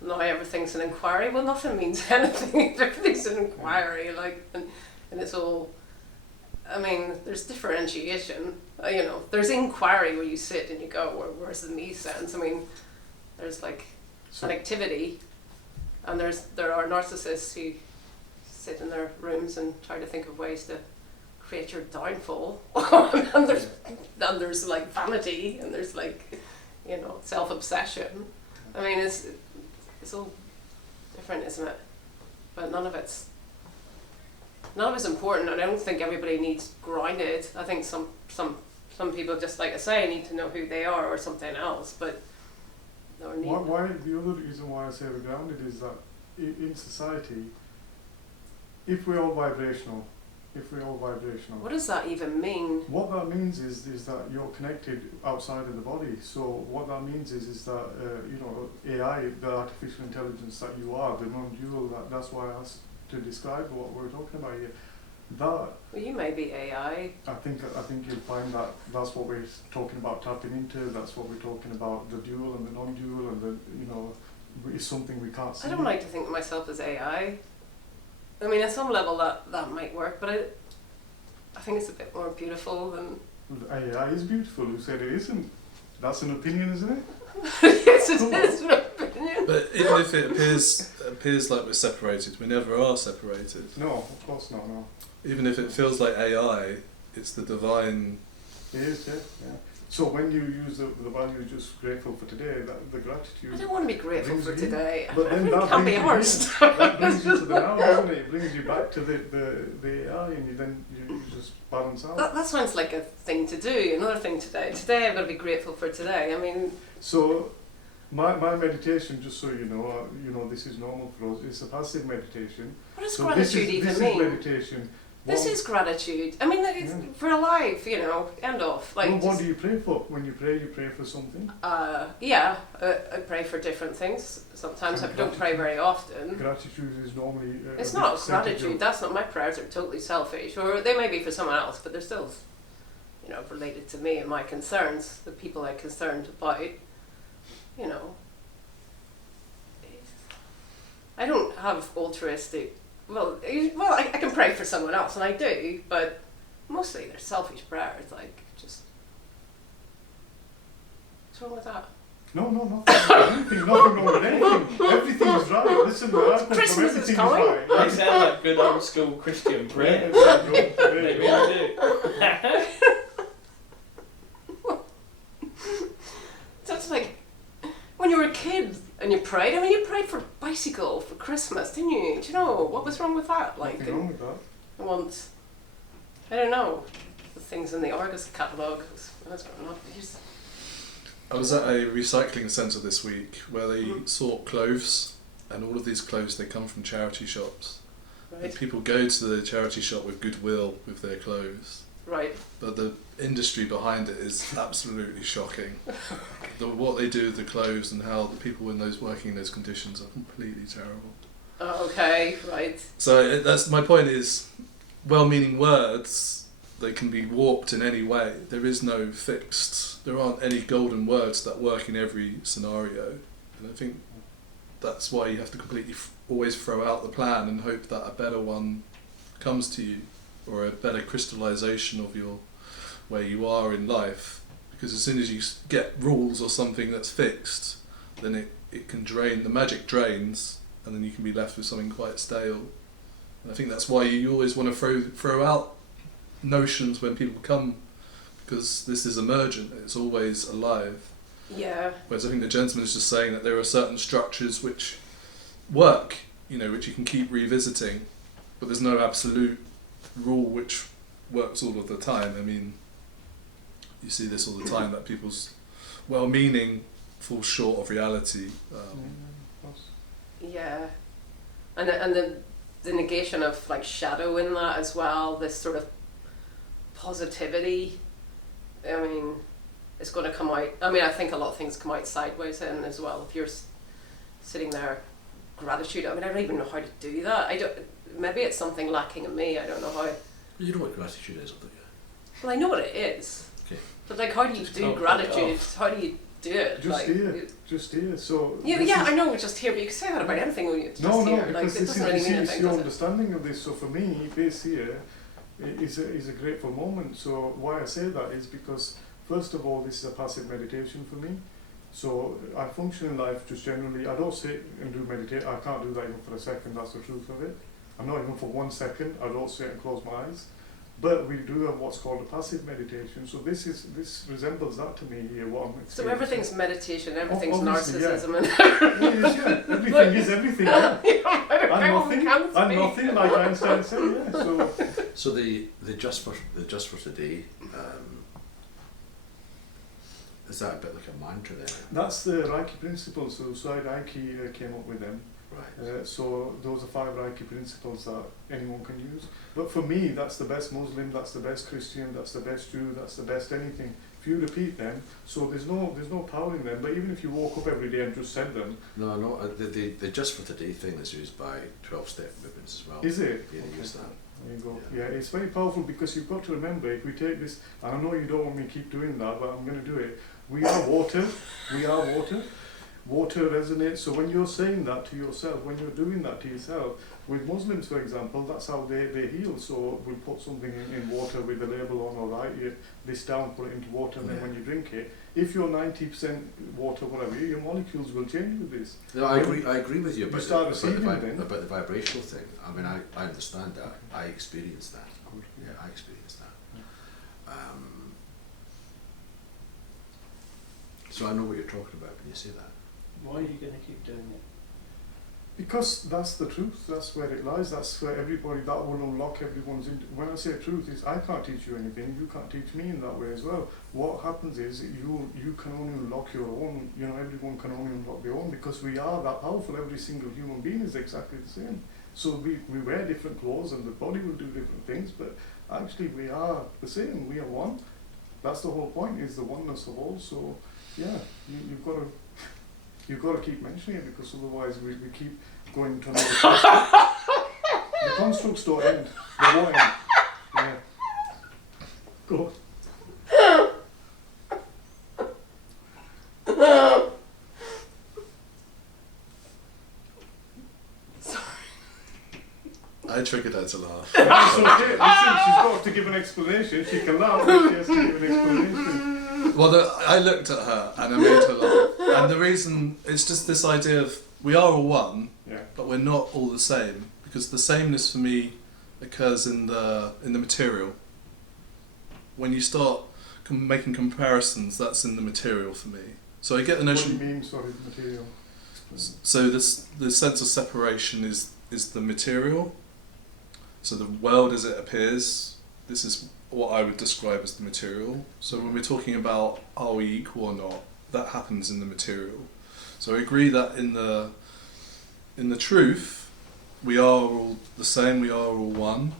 now everything's an inquiry. Well, nothing means anything. Everything's an inquiry, and it's all. I mean, there's differentiation. There's inquiry where you sit and you go, where's the me sense? I mean, there's like an activity, and there are narcissists who sit in their rooms and try to think of ways to create your downfall. and there's like vanity, and there's like, self-obsession. I mean, it's all different, isn't it? But none of it's important. And I don't think everybody needs grounded. I think some people, just like I say, need to know who they are or something else. But why the other reason why I say we're grounded is that in society, if we're all vibrational, what does that even mean? what that means is that you're connected outside of the body. So what that means is that AI, the artificial intelligence that you are, the non-dual, that's why I asked to describe what we're talking about here. Well, you may be AI. I think you'll find that that's what we're talking about tapping into. That's what we're talking about, the dual and the non-dual, and it's something we can't see. I don't like to think of myself as AI. I mean, at some level that might work, but I think it's a bit more beautiful than. AI is beautiful. Who said it isn't? That's an opinion, isn't it? Yes, it is an opinion. But even if it appears like we're separated, we never are separated. No, of course not. No. Even if it feels like AI, it's the divine. It is, yeah. So when you use the value just grateful for today, that the gratitude. I don't want to be grateful for today. But then that can't be brings arsed. That brings you to the now, doesn't it? It brings you back to the AI, and you just balance out. That sounds like a thing to do. Another thing today. Today I've got to be grateful for today. I mean. So, my meditation, just so you know, this is normal for us. It's a passive meditation. What does So gratitude even this mean? is meditation. This is gratitude. I mean, we're alive, end of. Well, what do you pray for? When you pray for something? I pray for different things. Sometimes I And don't pray very often. Gratitude is normally. It's a not percentage gratitude. of- That's not, my prayers are totally selfish, or they may be for someone else, but they're still, related to me and my concerns, the people I'm concerned about. I don't have altruistic. Well, I can pray for someone else, and I do, but mostly they're selfish prayers. Just what's wrong with that? No, nothing wrong with anything. Everything's right. Listen, where I come from, Christmas is everything's coming. right. They sound like good old school Christian prayers. They really do. That's like when you were a kid and you prayed. I mean, you prayed for a bicycle for Christmas, didn't you? Do you know what was wrong with that? Nothing wrong with that. I don't know, the things in the Argus catalogue. I was at a recycling centre this week where they sort clothes, and all of these clothes, they come from charity shops. Right. And people go to the charity shop with goodwill with their clothes. Right. But the industry behind it is absolutely shocking. What they do with the clothes and how the people working in those conditions are completely terrible. Oh, okay, right. So that's my point is, well-meaning words, they can be warped in any way. There aren't any golden words that work in every scenario. And I think that's why you have to completely always throw out the plan and hope that a better one comes to you, or a better crystallization of your where you are in life. Because as soon as you get rules or something that's fixed, then it can drain, the magic drains, and then you can be left with something quite stale. And I think that's why you always want to throw out notions when people come, because this is emergent, it's always alive. Yeah. Whereas I think the gentleman is just saying that there are certain structures which work, which you can keep revisiting, but there's no absolute rule which works all of the time. I mean, you see this all the time, that people's well-meaning falls short of reality. Yeah, and the negation of like shadow in that as well. This sort of positivity. I mean, it's going to come out. I mean, I think a lot of things come out sideways in as well. If you're sitting there, gratitude. I mean, I don't even know how to do that. I don't. Maybe it's something lacking in me. I don't know how. You know what gratitude is, don't you? Well, I know what it is. Okay. But like, how do you do gratitude? How do you do it? Just here. So yeah, I know. Just here, but you can say that about anything when you just no, here. Like, because it doesn't really mean anything, your does it? understanding of this. So for me, base here is a grateful moment. So why I say that is because, first of all, this is a passive meditation for me. So I function in life just generally. I don't sit and do meditate. I can't do that even for a second. That's the truth of it. I'm not even for 1 second. I don't sit and close my eyes. But we do have what's called a passive meditation. So this resembles that to me here. What I'm experiencing. So everything's meditation. Everything's Obviously, narcissism, yeah. Everything is everything. Yeah. And nothing, like Einstein said. Yeah. So the just for today. Is that a bit like a mantra then? That's the Reiki principles. So Reiki came up with them. Right. So those are 5 Reiki principles that anyone can use. But for me, that's the best Muslim, that's the best Christian, that's the best Jew, that's the best anything. If you repeat them, so there's no power in them. But even if you woke up every day and just said them. No. The just for today thing is used by 12-step movements as well. Is it? Yeah, they use that. There you go. Yeah, it's very powerful because you've got to remember, if we take this, and I know you don't want me to keep doing that, but I'm going to do it. We are water. We are water. Water resonates. So when you're saying that to yourself, when you're doing that to yourself, with Muslims, for example, that's how they heal. So we put something in water with a label on, or write this down, put it into water, and then when you drink it, if you're 90% water, whatever, your molecules will change with this. No, I agree with you about the vibrational thing. I mean, I understand that. I experienced that. Yeah, I experienced that. So I know what you're talking about when you say that. Why are you going to keep doing it? Because that's the truth, that's where it lies, that's where everybody, that will unlock everyone's, when I say truth, is I can't teach you anything, you can't teach me in that way as well. What happens is you can only unlock your own, everyone can only unlock their own, because we are that powerful. Every single human being is exactly the same. So we wear different clothes and the body will do different things, but actually we are the same, we are one. That's the whole point, is the oneness of all. So yeah, you've got to keep mentioning it, because otherwise we keep going to another the constructs don't end, they won't end. Yeah. Go. I triggered her to laugh. That's okay. Listen, she's got to give an explanation. She can laugh, but she has to give an explanation. Well, I looked at her and I made her laugh. And the reason, it's just this idea of we are all one, but we're not all the same. Because the sameness for me occurs in the material. When you start making comparisons, that's in the material for me. So I get the notion. What do you mean, sorry, material? So the sense of separation is the material. So the world as it appears, this is what I would describe as the material. So when we're talking about are we equal or not, that happens in the material. So I agree that in the truth, we are all the same, we are all one,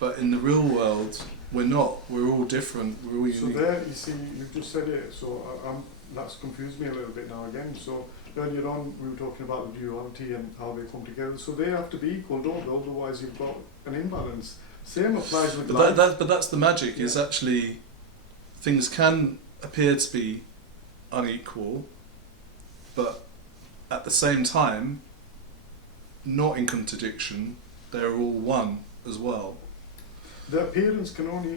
but in the real world, we're not. We're all different. We're all unique. So there, you see, you've just said it. So that's confused me a little bit now again. So earlier on, we were talking about the duality and how they come together. So they have to be equal, don't they? Otherwise, you've got an imbalance. Same applies with life. But that's the magic. Is actually things can appear to be unequal, but at the same time, not in contradiction, they're all one as well. The appearance can only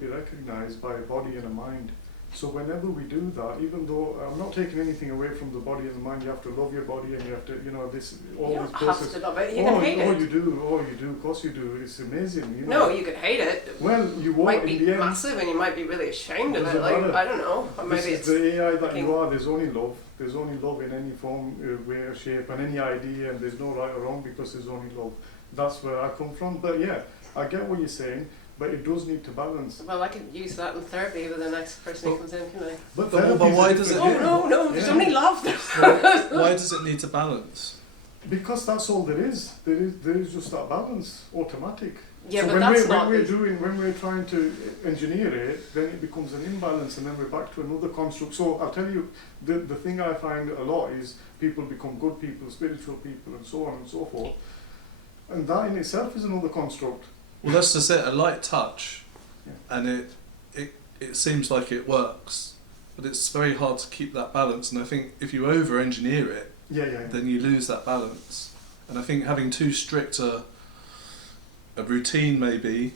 be recognised by a body and a mind. So whenever we do that, even though I'm not taking anything away from the body and the mind, you have to love your body and you have to, this all You this don't process. have to love it. You can hate it. You do. Of course you do. It's amazing. No, you could hate it. Well, you It won't might in be the end. massive, and you might be really ashamed of Doesn't it. Like matter. I don't know. Or maybe This it's is the AI that fucking- you are. There's only love. There's only love in any form, way, or shape, and any idea, and there's no right or wrong because there's only love. That's where I come from. But yeah, I get what you're saying, but it does need to balance. Well, I can use that in therapy with the next person who comes in, can I? But But therapy's why a does it- different Oh game. no, there's Yeah. only love. Why does it need to balance? Because that's all there is. There is just that balance, automatic. Yeah, so but when that's we're, not. when we're trying to engineer it, then it becomes an imbalance, and then we're back to another construct. So I'll tell you, the thing I find a lot is people become good people, spiritual people, and so on and so forth. And that in itself is another construct. Well, that's just it. A light touch, Yeah. and it seems like it works, but it's very hard to keep that balance. And I think if you over-engineer it, Yeah. then you lose that balance. And I think having too strict a routine maybe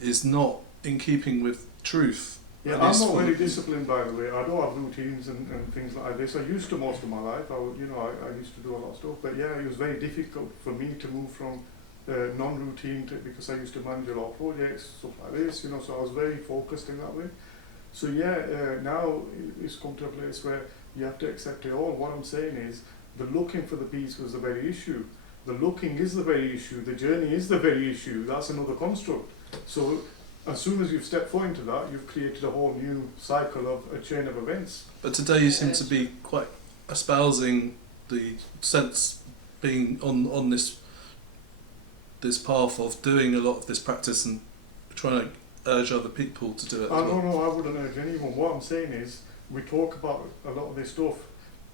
is not in keeping with truth. Yeah, And I'm it's not full very of- disciplined, by the way. I don't have routines and things like this. I used to most of my life. I used to do a lot of stuff. But yeah, it was very difficult for me to move from non-routine to, because I used to manage a lot of projects, stuff like this, so I was very focused in that way. So yeah, now it's come to a place where you have to accept it all. What I'm saying is, the looking for the peace was the very issue. The looking is the very issue. The journey is the very issue. That's another construct. So as soon as you've stepped foot into that, you've created a whole new cycle of a chain of events. But today you seem to be quite espousing the sense being on this path of doing a lot of this practice and trying to urge other people to do it as well. No, I wouldn't urge anyone. What I'm saying is, we talk about a lot of this stuff,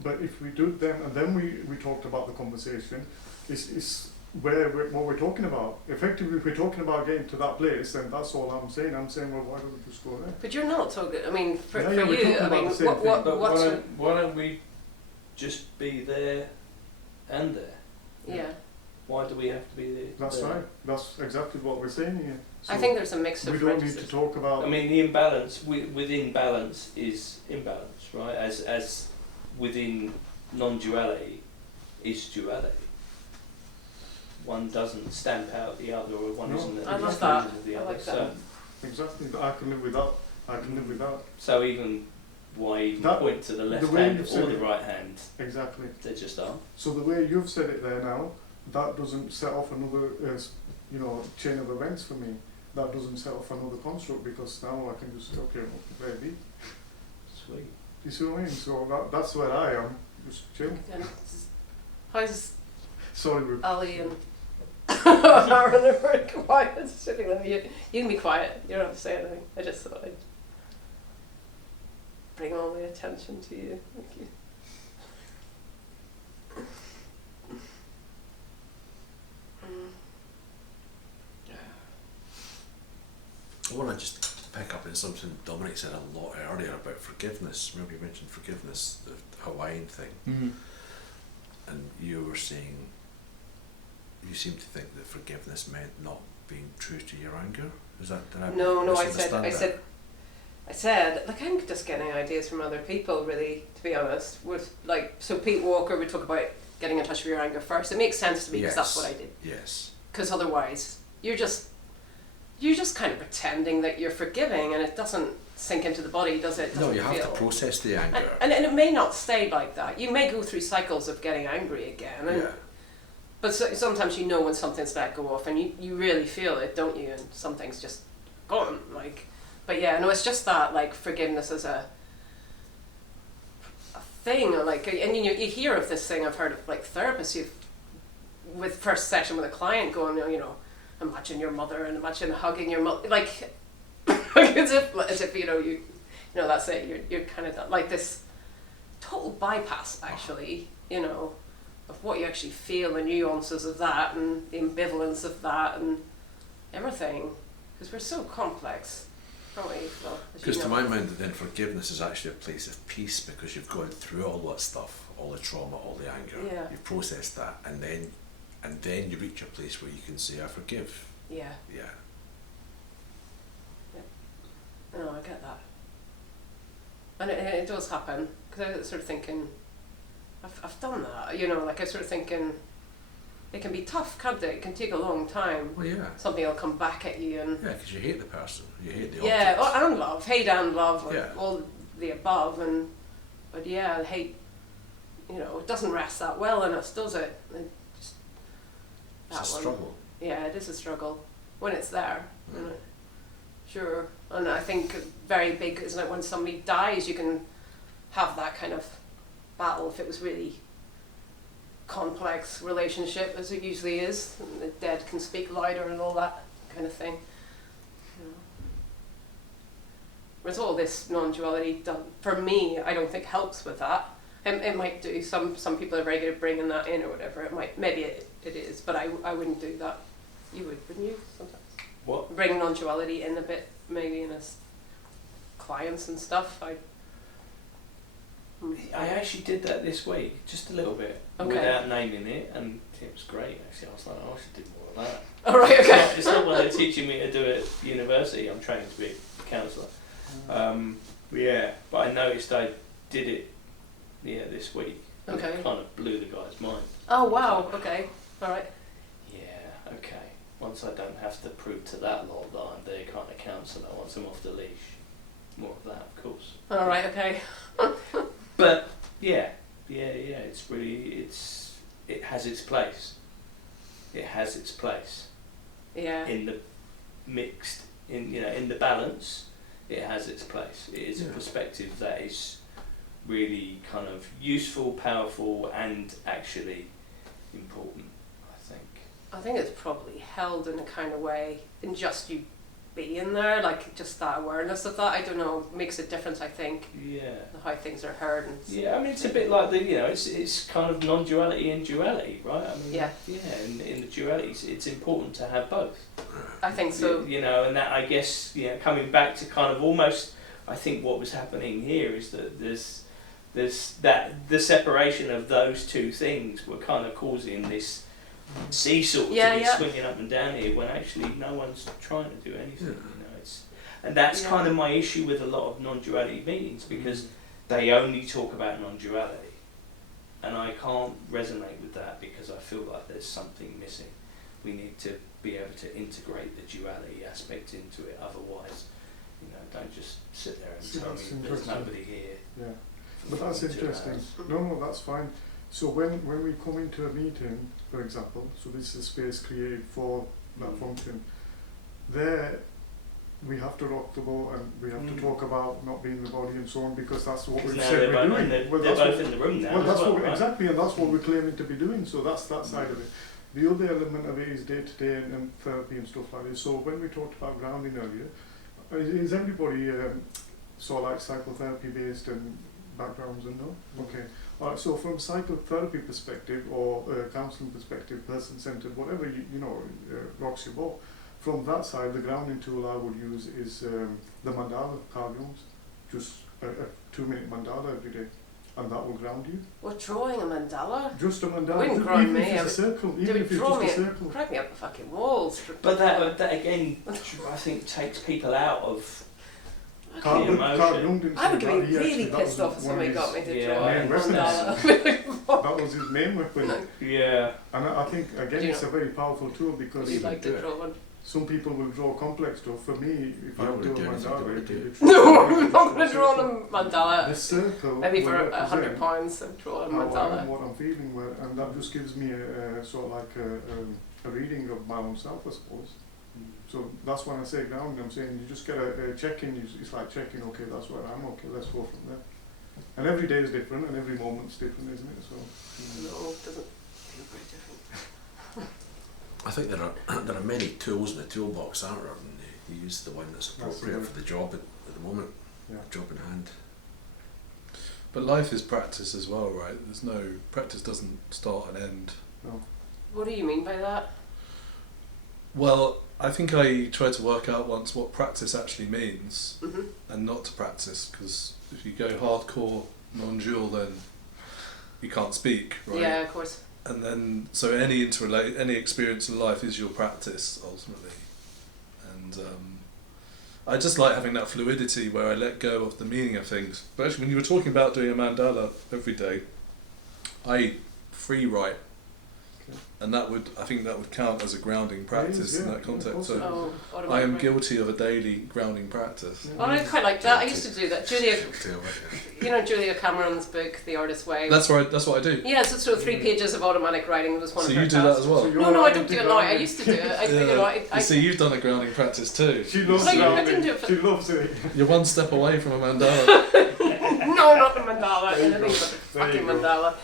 but if we do them and then we talked about the conversation, it's what we're talking about. Effectively, if we're talking about getting to that place, then that's all I'm saying. I'm saying, well, why don't we just go there? But you're not talking. I mean, for Yeah, we're you, talking I about mean, the same thing. But what's why don't we just be there and there? yeah? Why do we have to be there? That's right. That's exactly what we're saying here. So I think there's a mix of we don't need to registers. talk about. I mean, the imbalance within balance is imbalance, right? As within non-duality is duality. One doesn't stamp out the other, or one No. isn't I an love that. exclusion of the I other. like So, that. Exactly. I can live with that. I can live with that. so even why even That- point to the left way hand you've or said the it. right hand? Exactly. They just are. So the way you've said it there now, that doesn't set off another, chain of events for me. That doesn't set off another construct, because now I can just say, okay, well, there it be. Sweet. You see what I mean? So that's where I am. Just chill. And how's Sorry, Ruth. Ali and Aaron are very quiet sitting there? You can be quiet. You don't have to say anything. I just thought I'd bring all the attention to you. Thank you. I want to just pick up on something Dominic said a lot earlier about forgiveness. Remember you mentioned forgiveness, the Hawaiian thing, and you were saying you seem to think that forgiveness meant not being true to your anger. Is that did I No, misunderstand that? I said, like, I'm just getting ideas from other people, really, to be honest. With so Pete Walker would talk about getting in touch with your anger first. It makes sense to me because that's what I did. Yes. Because otherwise, you're just kind of pretending that you're forgiving, and it doesn't sink into the body, does it? No, Doesn't you have feel. to process the anger. And it may not stay like that. You may go through cycles of getting angry again. And, Yeah. But sometimes you know when something's let go off, and you really feel it, don't you? And something's just gone. But yeah, no, it's just that, like, forgiveness as a thing, or and you hear of this thing. I've heard of therapists with first session with a client going, imagine your mother and imagine hugging your mother, as if you that's it. You're kind of done. Like this total bypass, actually, of what you actually feel, the nuances of that, and the ambivalence of that, and everything, because we're so complex. can't we? Well, as Because you to know. my mind, then forgiveness is actually a place of peace because you've gone through all that stuff, all the trauma, all the anger. Yeah. You've processed that, and then you reach a place where you can say, "I forgive." Yeah. Yeah. No, I get that. And it does happen, because I was sort of thinking, I've done that, you know, like I was sort of thinking, it can be tough, can't it? It can take a long time. Well, yeah. Something will come back at you and... Yeah, because you hate the person, you hate the Yeah, object. and love, hate and love, or Yeah. all the above, but yeah, hate, you know, it doesn't rest that well in us, does it? It's that a one. struggle. Yeah, it is a struggle when it's there. Isn't it? Sure, and I think very big, isn't it? When somebody dies, you can have that kind of battle if it was really complex relationship, as it usually is. And the dead can speak louder and all that kind of thing. You know. Whereas all this non-duality, for me, I don't think helps with that. It might do. Some people are very good at bringing that in or whatever. It might, maybe it is, but I wouldn't do that. You would, wouldn't you? Sometimes. What? Bring non-duality in a bit, maybe in as clients and stuff. I actually did that this week, just a little bit, Okay. without naming it, and it was great actually. I was like, oh, I should do more of that. All right, okay. It's not what they're teaching me to do at university. I'm training to be a counsellor. Yeah, but I noticed I did it this week. And Okay. It kind of blew the guy's mind. Oh wow. Okay. All right. Yeah, okay. Once I don't have to prove to that lot that I'm their kind of counsellor, once I'm off the leash, more of that, of course. All right. Okay. But yeah, it's really, it has its place. It has its place Yeah. in the mixed, in the balance. It has its place. It is a Yeah. perspective that is really kind of useful, powerful, and actually important, I I think it's probably held in a kind of way in just you being there, like just that awareness of that. I don't know, makes a difference. I think think. Yeah. how things are heard and Yeah, I mean it's a bit like it's kind of non-duality and duality, right? I mean, Yeah. in the dualities, it's important to have both. I think so. And that I guess coming back to kind of almost, I think what was happening here is that there's that the separation of those two things were kind of causing this seesaw to be swinging up and down here when actually no one's trying to do anything. And that's kind of my issue with a lot of non-duality meetings, because they only talk about non-duality, and I can't resonate with that because I feel like there's something missing. We need to be able to integrate the duality aspect into it. Otherwise, don't just sit there and tell me there's nobody here. Yeah, but that's interesting. No, that's fine. So when we come into a meeting, for example, so this is a space created for that function, there we have to rock the boat and we have to talk about not being the body and so on, because that's what we've said we're doing. They're both in the room now. Well, that's well, what right? exactly, and that's what we're claiming to be doing. So that's that side of it. The other element of it is day to day and therapy and stuff like this. So when we talked about grounding earlier, is everybody sort of like psychotherapy based and backgrounds and no? Okay. Alright, so from psychotherapy perspective or counselling perspective, person centered, whatever rocks your boat. From that side, the grounding tool I would use is the mandala card rooms, just a 2-minute mandala every day, and that will ground you. What, drawing a mandala? Just a mandala, Wouldn't ground even me. if it's a circle, They even would if it's draw just me, a circle. drag me up the fucking walls. But that again, I think takes people out of Card emotion. room didn't I would say get that. He really actually- that pissed was off if one somebody of got his me to Yeah, draw a main weapons. mandala. That was his main weapon. Yeah. And I think, again, it's a very powerful tool Would because you like to draw one? some people will draw complex stuff. For me, if You I don't do a do anything, mandala, don't you? it's No, I'm not going to draw a mandala. The circle Maybe for will £100, represent I'd draw a how I am, mandala. what I'm feeling, and that just gives me a sort of like a reading of my own self, I suppose. So that's when I say ground, I'm saying you just get a check-in, it's like checking, okay, that's where I'm, okay, let's go from there. And every day is different, and every moment's different, isn't it? So. No, it doesn't feel very different. I think there are many tools in the toolbox, aren't there? And you use the one that's appropriate right. for the job at the moment. Yeah. Job in hand. But life is practice as well, right? Practice doesn't start and end. No. What do you mean by that? Well, I think I tried to work out once what practice actually means, Mhm. and not to practice, because if you go hardcore non-dual, then you can't speak, right? Yeah, of course. And then, so any experience in life is your practice, ultimately. And I just like having that fluidity where I let go of the meaning of things. But actually, when you were talking about doing a mandala every day, I free write. And I think that would count as a grounding practice in that context. So Oh, I am automatic. guilty of a daily grounding practice. Oh, I quite like that. I used to do that. Julia, Guilty of it, you know Julia Cameron's book, The Artist's Way? That's right. That's what I do. Yeah, so 3 pages of automatic writing was one So of her you do that tasks. as well. No, I don't do it now. I used to do it. You see, you've done a grounding practice too. She loves Like, it. I didn't do it for- She loves it. You're one step away from a mandala. No, not the mandala. There you Anything go. but the There you fucking go. mandala.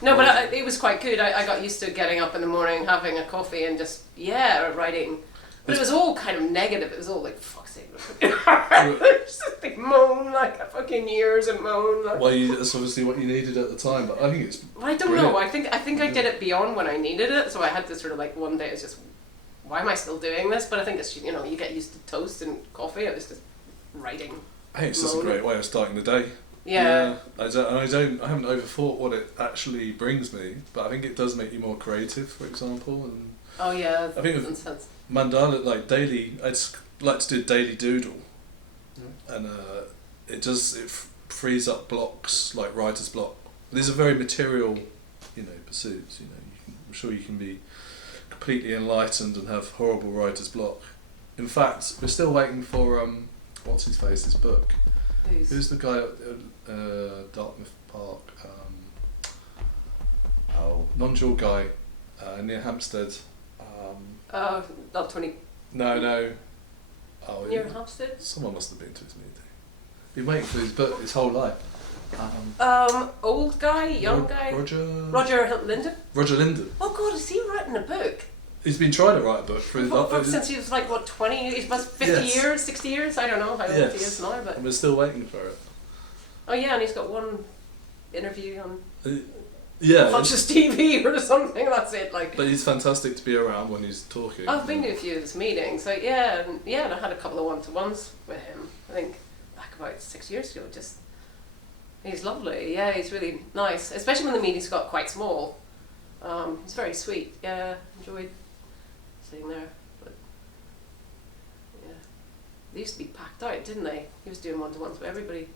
No, but it was quite good. I got used to getting up in the morning, having a coffee, and just writing. But it was all kind of negative. It was all like, fuck's sake, it's just like moan, like a fucking years and moan. Like. Well, that's obviously what you needed at the time, but I think it's Well, I don't brilliant. know. I think I did it beyond when I needed it. So I had to sort of like one day it's just, why am I still doing this? But I think it's you get used to toast and coffee. It was just writing. I think it's just a moaning. great way of starting the day. Yeah. I haven't overthought what it actually brings me, but I think it does make you more creative, for example. And Oh yeah. I think in sense. mandala, like daily, I just like to do a daily doodle, Yeah. and it frees up blocks, like writer's block. These are very material, pursuits. I'm sure you can be completely enlightened and have horrible writer's block. In fact, we're still waiting for what's his face's book. Who's the guy at Dartmouth Park? Non-dual guy near Hampstead. Not 20 No. Oh, near Hampstead. someone must have been to his meeting. Been waiting for his book his whole life. Old guy, young guy. Roger Linden. Roger Linden. Oh God, is he writing a book? He's been trying to write a book for his Since he was like what 20? He was 50 Yes. years, 60 years. I don't know how old he Yes. is now, but and we're still waiting for it. oh yeah, and he's got one interview on Yeah, Conscious TV or something. That's it. Like but he's fantastic to be around when he's talking. I've been to a few of his meetings. So yeah, and I had a couple of one-to-ones with him. I think back about 6 years ago. Just he's lovely. Yeah, he's really nice. Especially when the meetings got quite small. He's very sweet. Yeah, enjoyed sitting there. But yeah, they used to be packed out, didn't they? He was doing one-to-ones with everybody.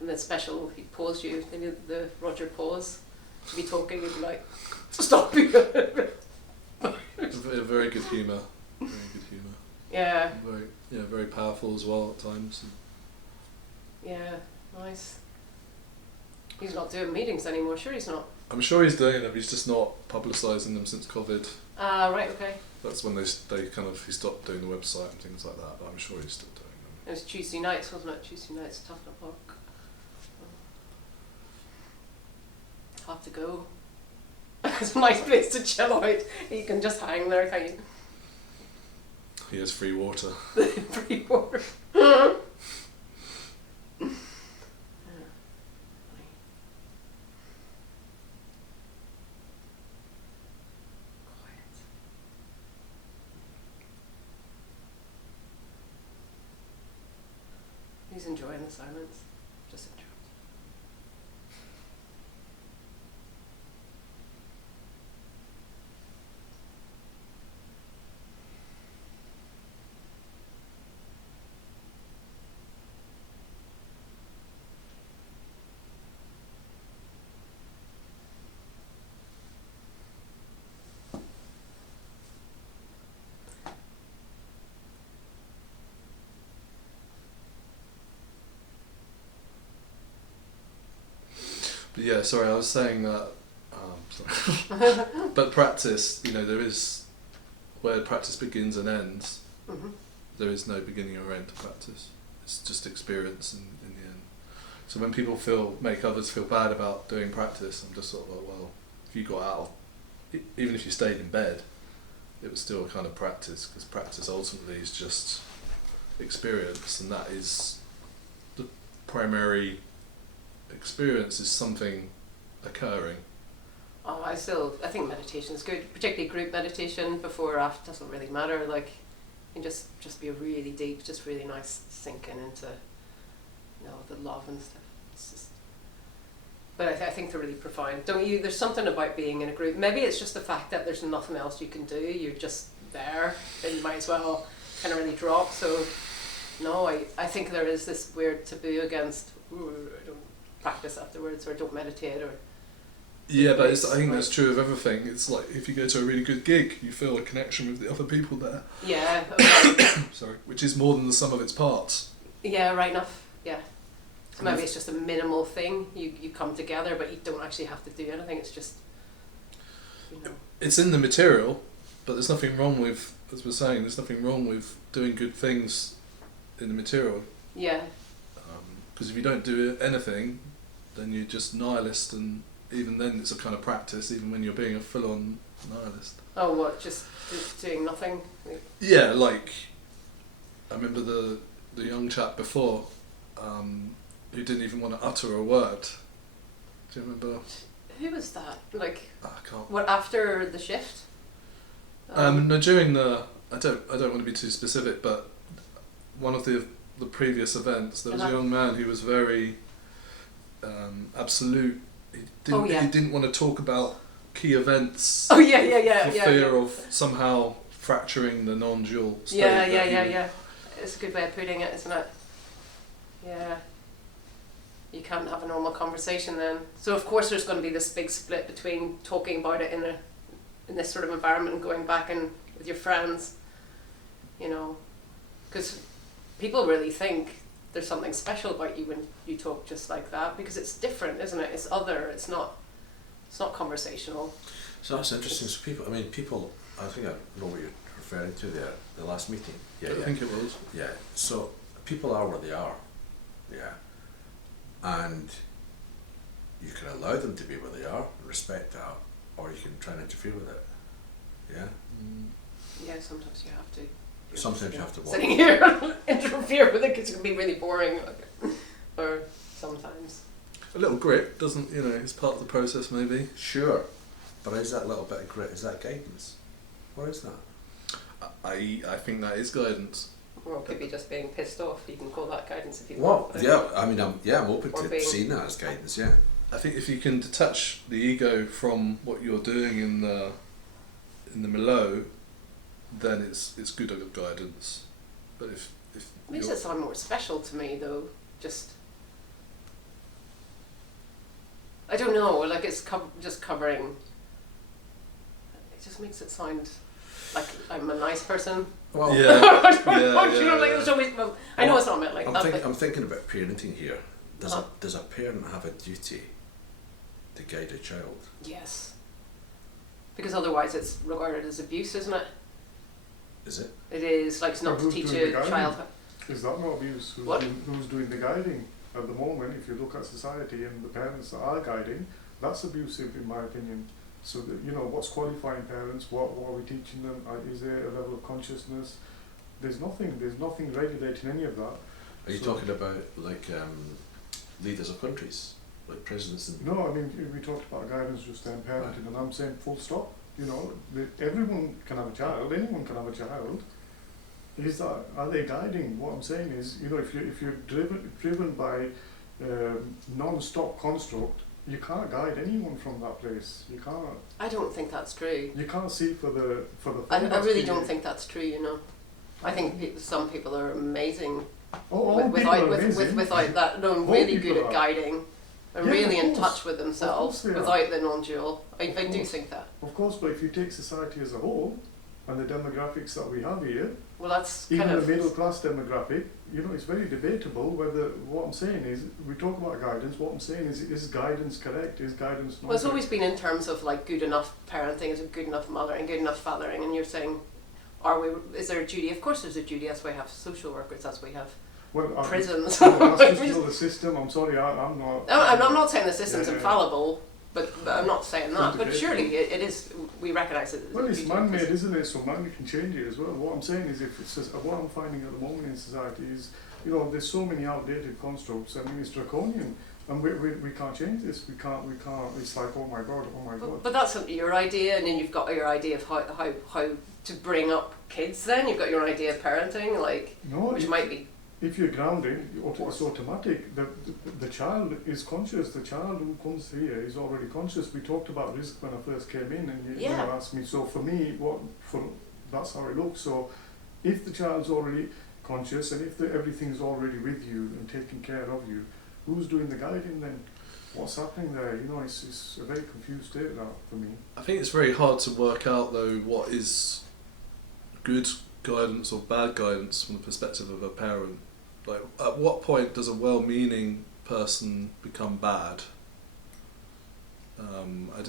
And then special, he paused you. They did the Roger pause. To be talking, he'd be like, stop you. Very good humour. Very good humour. Yeah, Very powerful as well at times. yeah, nice. He's not doing meetings anymore, sure he's not. I'm sure he's doing them. He's just not publicising them since COVID. Right, okay. That's when he stopped doing the website and things like that. But I'm sure he's still doing them. It was Tuesday nights, wasn't it? Tuesday nights, Tough Enough Park. Hard to go. It's a nice place to chill out. You can just hang there, can't you? He has free water. Pretty bored. He's enjoying the silence. Just enjoy. But yeah, sorry, I was saying that. Sorry. But practice, there is where practice begins and ends. Mm-hmm. There is no beginning or end to practice. It's just experience in the end. So when people make others feel bad about doing practice, I'm just sort of like, well, if you got out, even if you stayed in bed, it was still a kind of practice, because practice ultimately is just experience, and that is the primary experience is something occurring. Oh, I think meditation is good, particularly group meditation. Before or after doesn't really matter. Like, and just be really deep, just really nice sinking into, the love and stuff. It's just, but I think they're really profound. Don't you? There's something about being in a group. Maybe it's just the fact that there's nothing else you can do. You're just there, and you might as well kind of really drop. So, no, I think there is this weird taboo against, I don't practice afterwards, or don't meditate, or... Yeah, but I think that's true of everything. It's like if you go to a really good gig, you feel a connection with the other people there. Yeah. Okay. Sorry, which is more than the sum of its parts. Yeah, right enough. Yeah. So maybe it's just a minimal thing. You come together, but you don't actually have to do anything. It's just, It's in the material, but there's nothing wrong with, as we're saying, there's nothing wrong with doing good things in the material. Yeah. Because if you don't do anything, then you're just nihilist, and even then it's a kind of practice, even when you're being a full-on nihilist. Oh, what? Just doing nothing? Yeah, like, I remember the young chap before, who didn't even want to utter a word. Do you remember? Who was that? Like, I can't. what, after the shift? No, during the, I don't want to be too specific, but one of the previous events, there was a young man who was very absolute. He didn't want to talk about key events. Oh yeah. For fear of somehow fracturing the non-dual state. Yeah. It's a good way of putting it, isn't it? Yeah. You can't have a normal conversation then. So of course there's going to be this big split between talking about it in this sort of environment and going back and with your friends, because people really think there's something special about you when you talk just like that, because it's different, isn't it? It's other. It's not conversational. So that's interesting. So people. I think I know what you're referring to there. The last meeting. Yeah, I think it was. Yeah. So people are where they are. Yeah. And you can allow them to be where they are and respect that, or you can try and interfere with it. Yeah. Yeah. Sometimes you have to. Sometimes you have to. Sitting here and interfere with it because it can be really boring. Or sometimes. A little grit doesn't, it's part of the process maybe. Sure, but is that little bit of grit? Is that guidance? What is that? I think that is guidance. Or it could be just being pissed off. You can call that guidance if you Well, want. yeah. I'm open Or to being- seeing that as guidance. Yeah. I think if you can detach the ego from what you're doing in the milieu, then it's good guidance. But if It makes it sound more special to me, though. Just, I don't know. Like it's just covering. It just makes it sound like I'm a nice person. Well, You know, like there's always. Well, I know it's not meant like that. I'm thinking about parenting here. Does Uh-huh. does a parent have a duty to guide a child? Yes. Because otherwise, it's regarded as abuse, isn't it? Is it? It is like it's not But to who's teach doing a the child. guiding? Is that not abuse? What? Who's doing the guiding at the moment? If you look at society and the parents that are guiding, that's abusive in my opinion. So that, what's qualifying parents? What are we teaching them? Is there a level of consciousness? There's nothing regulating any of that. Are you talking about like leaders of countries, like presidents and? No, I mean we talked about guidance just then, parenting, and I'm saying full stop. Everyone can have a child. Anyone can have a child. Are they guiding? What I'm saying is, if you're driven by non-stop construct, you can't guide anyone from that place. You can't. I don't think that's true. You can't see for the. I really don't think that's true. I think some people are amazing without that. No, really good at guiding. And Yeah, really of in course. touch with themselves Of course they are. without the non-dual. I do think that. Of course, but if you take society as a whole and the demographics that we have here, Well, that's even kind the of. middle class demographic, it's very debatable whether what I'm saying is, we talk about guidance, what I'm saying is guidance correct? Is guidance not Well, it's correct? always been in terms of like good enough parenting, is a good enough mothering, good enough fathering, and you're saying, is there a duty? Of course there's a duty, that's why we have social workers, that's why we have prisons. That's just another system. I'm sorry, I'm not. I'm not saying the system's Yeah. infallible, but I'm not saying that. But Integrated. surely it is, we recognise it. Well, it's man-made, isn't it? So man can change it as well. What I'm saying is, what I'm finding at the moment in society is you know, there's so many outdated constructs. I mean, it's draconian, and we can't change this. We can't. It's like, oh my god. But that's your idea, and then you've got your idea of how to bring up kids. Then you've got your idea of parenting, like which might be. If you're grounded, it's automatic. The child is conscious. The child who comes here is already conscious. We talked about risk when I first came in, and you asked me. So for me, that's how it looks. So if the child's already conscious, and if everything's already with you and taking care of you, who's doing the guiding then? What's happening there? You know, it's a very confused state now for me. I think it's very hard to work out though what is good guidance or bad guidance from the perspective of a parent. Like, at what point does a well-meaning person become bad? I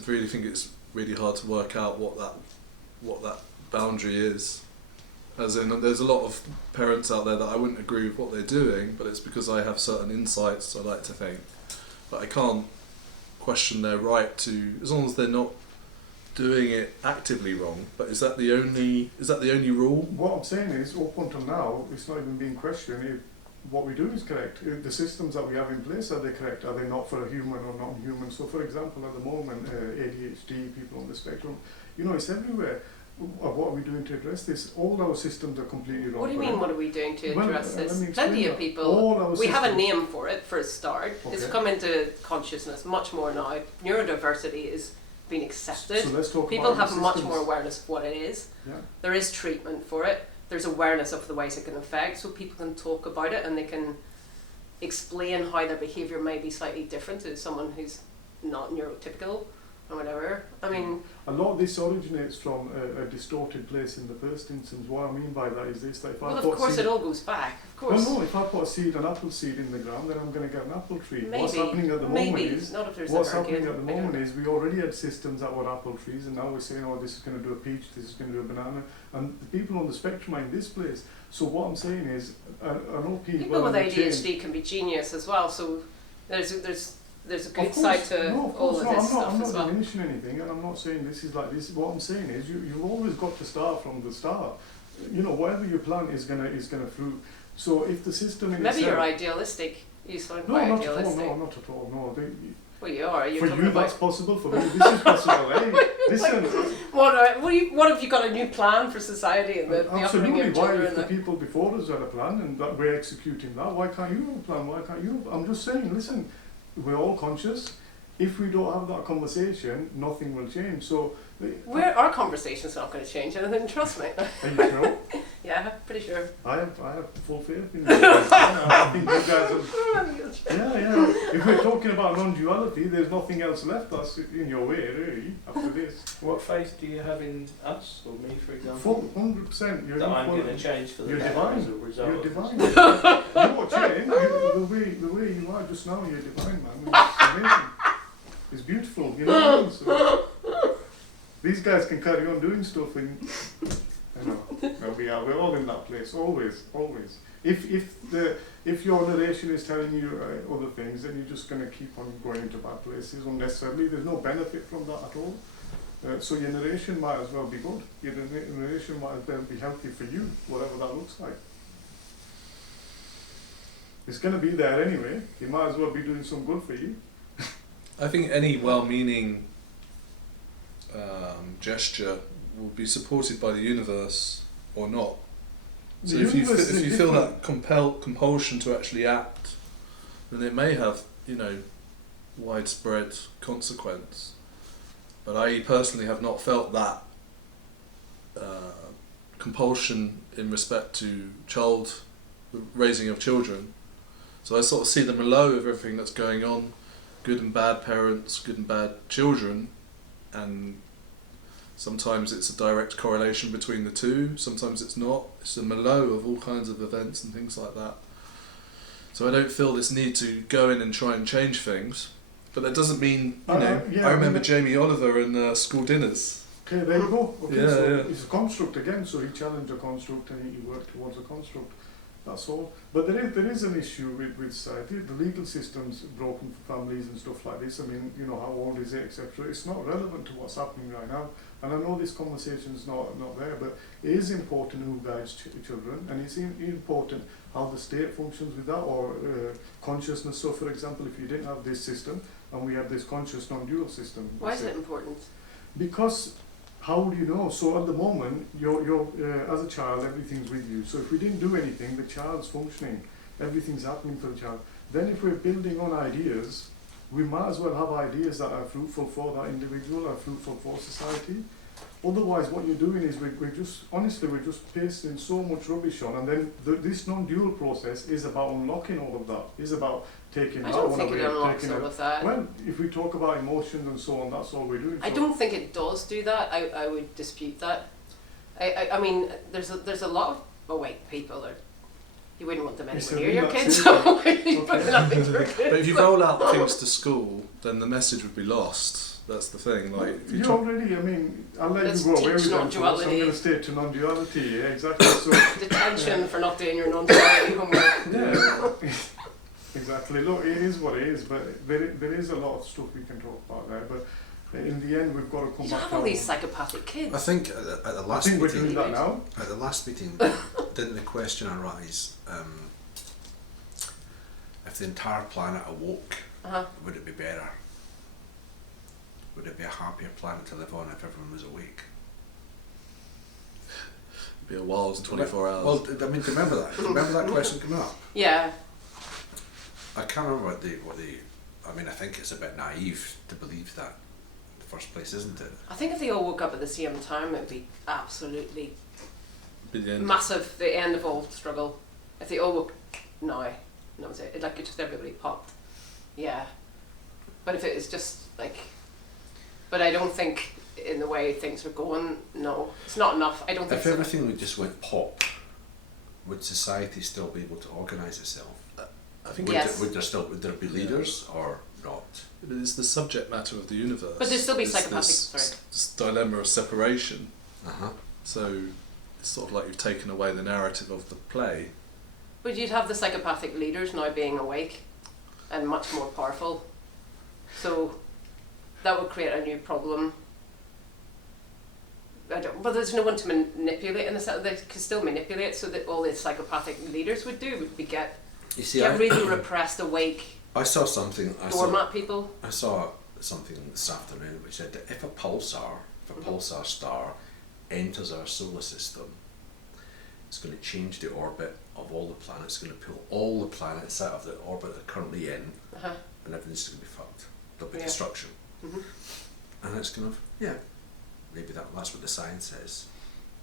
really think it's really hard to work out what that boundary is. As in, there's a lot of parents out there that I wouldn't agree with what they're doing, but it's because I have certain insights, I like to think. But I can't question their right to, as long as they're not doing it actively wrong. But is that the only rule? What I'm saying is, up until now, it's not even being questioned if what we do is correct. If the systems that we have in place, are they correct? Are they not for a human or non-human? So, for example, at the moment, ADHD, people on the spectrum, you know, it's everywhere. What are we doing to address this? All our systems are completely wrong. What do you mean, what are we doing to address this? Plenty of people, we have a name for it for a start. Okay. It's come into consciousness much more now. Neurodiversity is being accepted. So let's talk people about have much more awareness of what it is. Yeah. There is treatment for it. There's awareness of the ways it can affect, so people can talk about it and they can explain how their behaviour may be slightly different to someone who's not neurotypical or whatever. I mean, a lot of this originates from a distorted place in the first instance. What I mean by that is this: that if well, I of course, it all goes back. Of course. Well, no. If I put an apple seed in the ground, then I'm going to get an apple tree. Maybe. What's happening at the moment is not if there's what's happening at the moment is we already had systems that were apple trees, and now we're saying, oh, this is going to do a peach, this is going to do a banana, and the people on the spectrum are in this place. So what I'm saying is, I know people with ADHD can be genius as well. So there's a good side to all of this stuff I'm not as well. diminishing anything, and I'm not saying this is like this. What I'm saying is you've always got to start from the start. You know, whatever you plant is gonna fruit. So if the system in maybe itself, you're idealistic. You sound no, quite not idealistic. at all. No, not at all. No. Well, you are. For you, that's possible. For me, this is possible. Hey, listen. What have you got a new plan for society and the absolutely. of Why, children? if the people before us had a plan and that we're executing that, why can't you have a plan? Why can't you? I'm just saying. Listen, we're all conscious. If we don't have that conversation, nothing will change. So, our conversation's not going to change anything. Trust me. Are you sure? Yeah, pretty sure. I have full faith in you guys. I think you guys are. Yeah. If we're talking about non-duality, there's nothing else left that's in your way, really, after this. What faith do you have in us, or me, for example? 100%. That I'm going to change for the better as a result. You're divine. You're change. The way you are just now, you're divine, man. It's amazing. It's beautiful, you know. So, these guys can carry on doing stuff, and I know we're all in that place, always. If your narration is telling you other things, then you're just going to keep on going into bad places unnecessarily. There's no benefit from that at all. So your narration might as well be good. Your narration might as well be healthy for you, whatever that looks like. It's going to be there anyway. You might as well be doing some good for you. I think any well-meaning gesture will be supported by the universe or not. So if you feel that compulsion to actually act, then it may have, widespread consequence. But I personally have not felt that compulsion in respect to raising of children. So I sort of see the below of everything that's going on. Good and bad parents, good and bad children, and sometimes it's a direct correlation between the two, sometimes it's not. It's a mellow of all kinds of events and things like that. So I don't feel this need to go in and try and change things, but that doesn't mean, I remember Jamie Oliver in school dinners. Okay, there you go. Okay, yeah. It's a construct again, so he challenged a construct and he worked towards a construct. That's all. But there is an issue with society. The legal system's broken for families and stuff like this. I mean, you know, how old is it, etc. It's not relevant to what's happening right now. And I know this conversation's not there, but it is important who guides children, and it's important how the state functions with that, or consciousness. So, for example, if you didn't have this system, and we have this conscious non-dual system. Why is it important? Because how would you know? So at the moment, you're as a child, everything's with you. So if we didn't do anything, the child's functioning, everything's happening for the child. Then if we're building on ideas, we might as well have ideas that are fruitful for that individual, are fruitful for society. Otherwise, what you're doing is we're just pasting so much rubbish on, and then this non-dual process is about unlocking all of that. Is about taking I that don't one think away, it unlocks taking all it. of that. Well, if we talk about emotions and so on, that's all we're doing. I So don't think it does do that. I would dispute that. I mean, there's a lot of awake people, or you wouldn't want them It's anywhere a near your kids. relaxation. So But if you roll out things to school, then the message would be lost. That's the thing. Like if you try- already, I mean, I'll let Let's you go away teach with that. So I'm non-duality. going to stay to non-duality. Yeah, exactly. So detention for not doing your non-duality homework. yeah, exactly. Look, it is what it is, but there is a lot of stuff we can talk about there. But in the end, we've got to come You back. have all down. these psychopathic kids. I think at the I last think we're doing meeting, that now. at the last meeting, didn't the question arise? If the entire planet awoke, Uh-huh. would it be better? Would it be a happier planet to live on if everyone was awake? it'd be a wild 24 hours. Well, I mean, do you remember that? Do you remember that question coming up? Yeah. I can't remember what the. I mean, I think it's a bit naive to believe that in the first place, isn't it? I think if they all woke up at the same time, it'd be absolutely Be the end. massive, the end of all struggle. If they all woke now, no, it like it just everybody popped. Yeah. But if it is just like, but I don't think in the way things are going, no, it's not enough. I don't think If so. everything just went pop, would society still be able to organise itself? I think Would, Yes. would there be leaders or not? but it's the subject matter of the universe. But there'd still be It's psychopathic- this sorry. s- dilemma of separation. Uh-huh. So it's sort of like you've taken away the narrative of the play. But you'd have the psychopathic leaders now being awake and much more powerful. So that would create a new problem. But there's no one to manipulate in the sense they could still manipulate, so that all the psychopathic leaders would do would be get really repressed, awake, I saw something. doormat people. I saw something this afternoon which said that if a pulsar star enters our solar system, it's going to change the orbit of all the planets. It's going to pull all the planets out of the orbit they're currently in, Uh-huh. and everything's going to be fucked. There'll be Yeah. destruction, Mhm. and it's kind of maybe that's what the science says,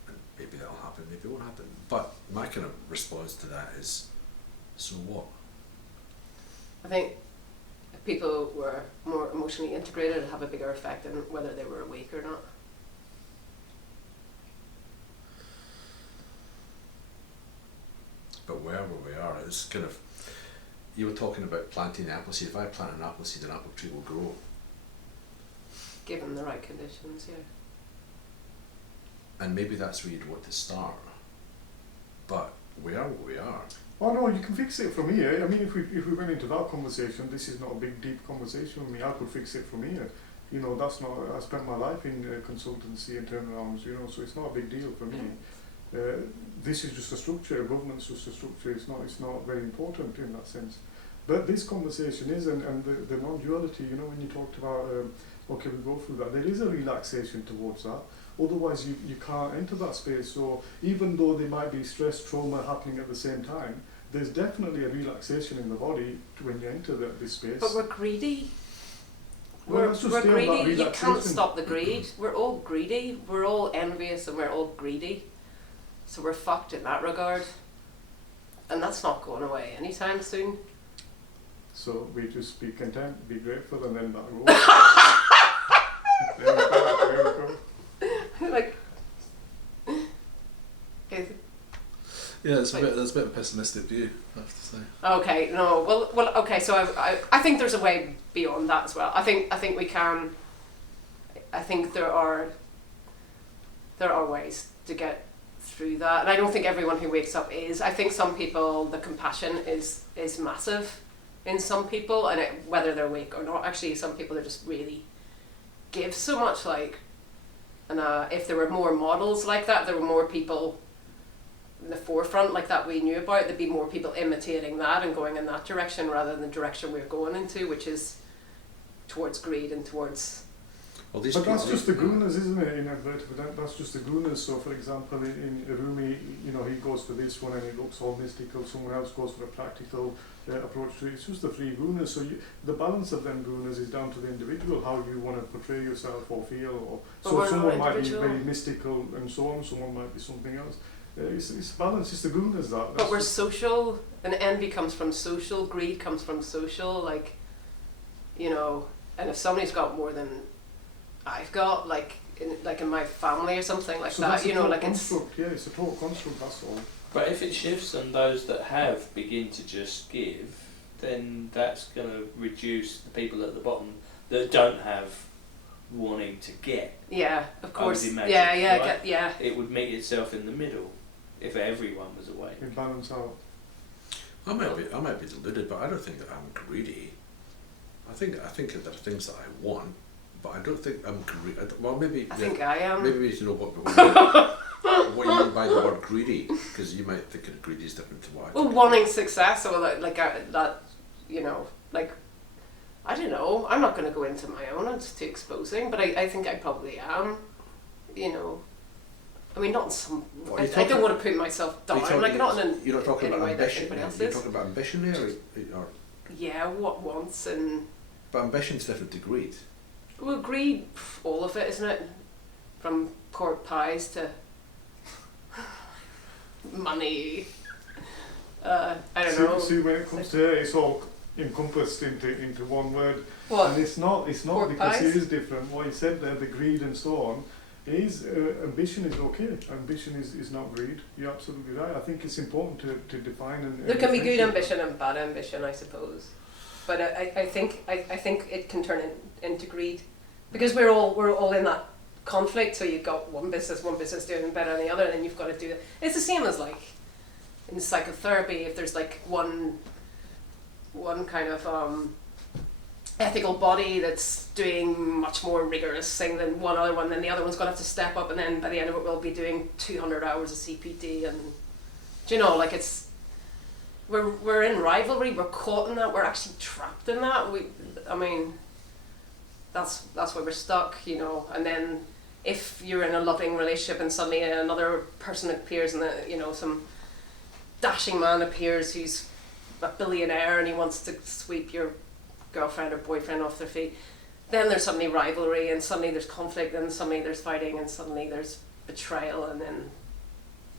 and maybe that'll happen. Maybe it won't happen. But my kind of response to that is, so what? I think if people were more emotionally integrated, it'd have a bigger effect on whether they were awake or not. But wherever we are, it's kind of, you were talking about planting the apple seed. If I plant an apple seed, an apple tree will grow. Given the right conditions, yeah. And maybe that's where you'd want to start. But we are where we are. Oh no, you can fix it from here. I mean, if we went into that conversation, this is not a big deep conversation with me. I could fix it from here. You know, that's not. I spent my life in consultancy and turnarounds. You know, so it's not a big deal for me. This is just a structure. Government's just a structure. It's not very important in that sense. But this conversation is, and the non-duality. You know, when you talked about, okay, we go through that. There is a relaxation towards that. Otherwise, you can't enter that space. So even though there might be stress, trauma happening at the same time, there's definitely a relaxation in the body when you enter this space. But we're greedy. Well, let's just We're stay on that greedy. You can't relaxation. stop the greed. We're all greedy. We're all envious and we're all greedy. So we're fucked in that regard. And that's not going away anytime soon. So we just be content, be grateful, and then that roll. There we go. There we go. Like, is- Yeah, that's a bit of a pessimistic view, I have to say. okay, no, well, okay. So I think there's a way beyond that as well. I think we can. I think there are ways to get through that. And I don't think everyone who wakes up is. I think some people, the compassion is massive in some people, and whether they're awake or not. Actually, some people are just really give so much, like, and if there were more models like that, there were more people in the forefront like that we knew about, there'd be more people imitating that and going in that direction rather than the direction we're going into, which is towards greed and towards... Well, these but that's people- just the gunas, isn't it? In advertisement, that's just the gunas. So, for example, in Rumi, you know, he goes for this one and it looks all mystical. Someone else goes for a practical approach to it. It's just the three gunas. So the balance of them gunas is down to the individual, how you want to portray yourself or feel. Or But so we're someone not might be individual. very mystical and so on. Someone might be something else. It's balance. It's the gunas that. But we're social, and envy comes from social, greed comes from social, like, you know, and if somebody's got more than I've got, like in my family or something like so that, that's you a know, total like it's... construct. Yeah, it's a total construct. That's all. But if it shifts and those that have begin to just give, then that's going to reduce the people at the bottom that don't have wanting to get. Yeah, of course. imagine, Yeah, right? yeah. It would meet itself in the middle if everyone was awake. It balance out. I might be deluded, but I don't think that I'm greedy. I think that there are things that I want, but I don't think I'm greedy. Well, maybe I think I am. maybe we need to know what you mean by the word greedy, because you might think of greedy is different to what. I Well, think. wanting success, or that, you know, like, I don't know. I'm not going to go into my own. It's too exposing. But I think I probably am. You know, I mean, not in some. What, I are you don't want to put myself down. Like, not in You're not talking any about way that ambition. anybody else You're is. talking about ambition there, or Yeah, what wants and but ambition's different to greed. well, greed, all of it, isn't it? From pork pies to money. I don't know. See, when it comes to it, it's all encompassed into one word. What? And it's not Pork because pies? it is different. What you said there, the greed and so on, is ambition is okay. Ambition is not greed. You're absolutely right. I think it's important to define and There can be good differentiate. ambition and bad ambition, I suppose. But I think it can turn into greed, because we're all in that conflict. So you've got one business doing better than the other, and then you've got to do it. It's the same as like in psychotherapy. If there's like one kind of ethical body that's doing much more rigorous thing than one other one, then the other one's going to have to step up, and then by the end of it we'll be doing 200 hours of CPD, and do you know, like it's. We're in rivalry. We're caught in that. We're actually trapped in that. I mean, that's where we're stuck, you know. And then, if you're in a loving relationship and suddenly another person appears, and some dashing man appears who's a billionaire and he wants to sweep your girlfriend or boyfriend off their feet, then there's suddenly rivalry, and suddenly there's conflict, and suddenly there's fighting, and suddenly there's betrayal, and then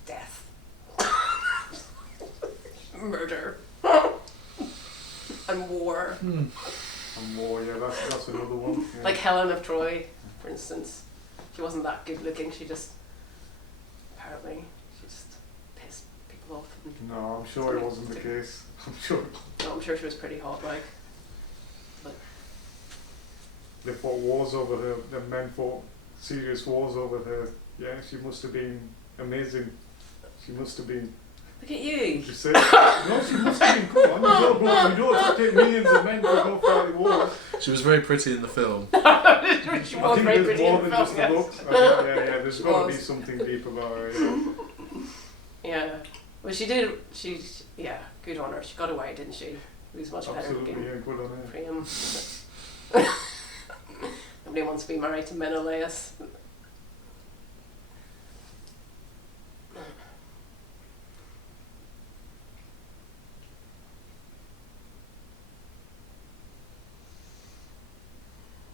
death. Murder and war. And more, yeah, that's another one. Yeah. Like Helen of Troy, for instance. She wasn't that good looking. She just pissed people off. And, No, I'm sure it wasn't the case. I'm sure no, I'm sure she was pretty hot, like. they fought wars over her. The men fought serious wars over her. Yeah, she must have been amazing. She must have been. Look at you. She said, no, she must have been. Come on, you don't have to take millions of men to go fight wars. She was very pretty in the film. She I was think very there's pretty more in than the just film, the yes. looks. Yeah, there's She got to be was. something deep about her. Yeah. Yeah. Well, she did. Yeah. Good on her. She got away, didn't she? It was much better Absolutely, looking. yeah, good on her. For him. Nobody wants to be married to Menelaus.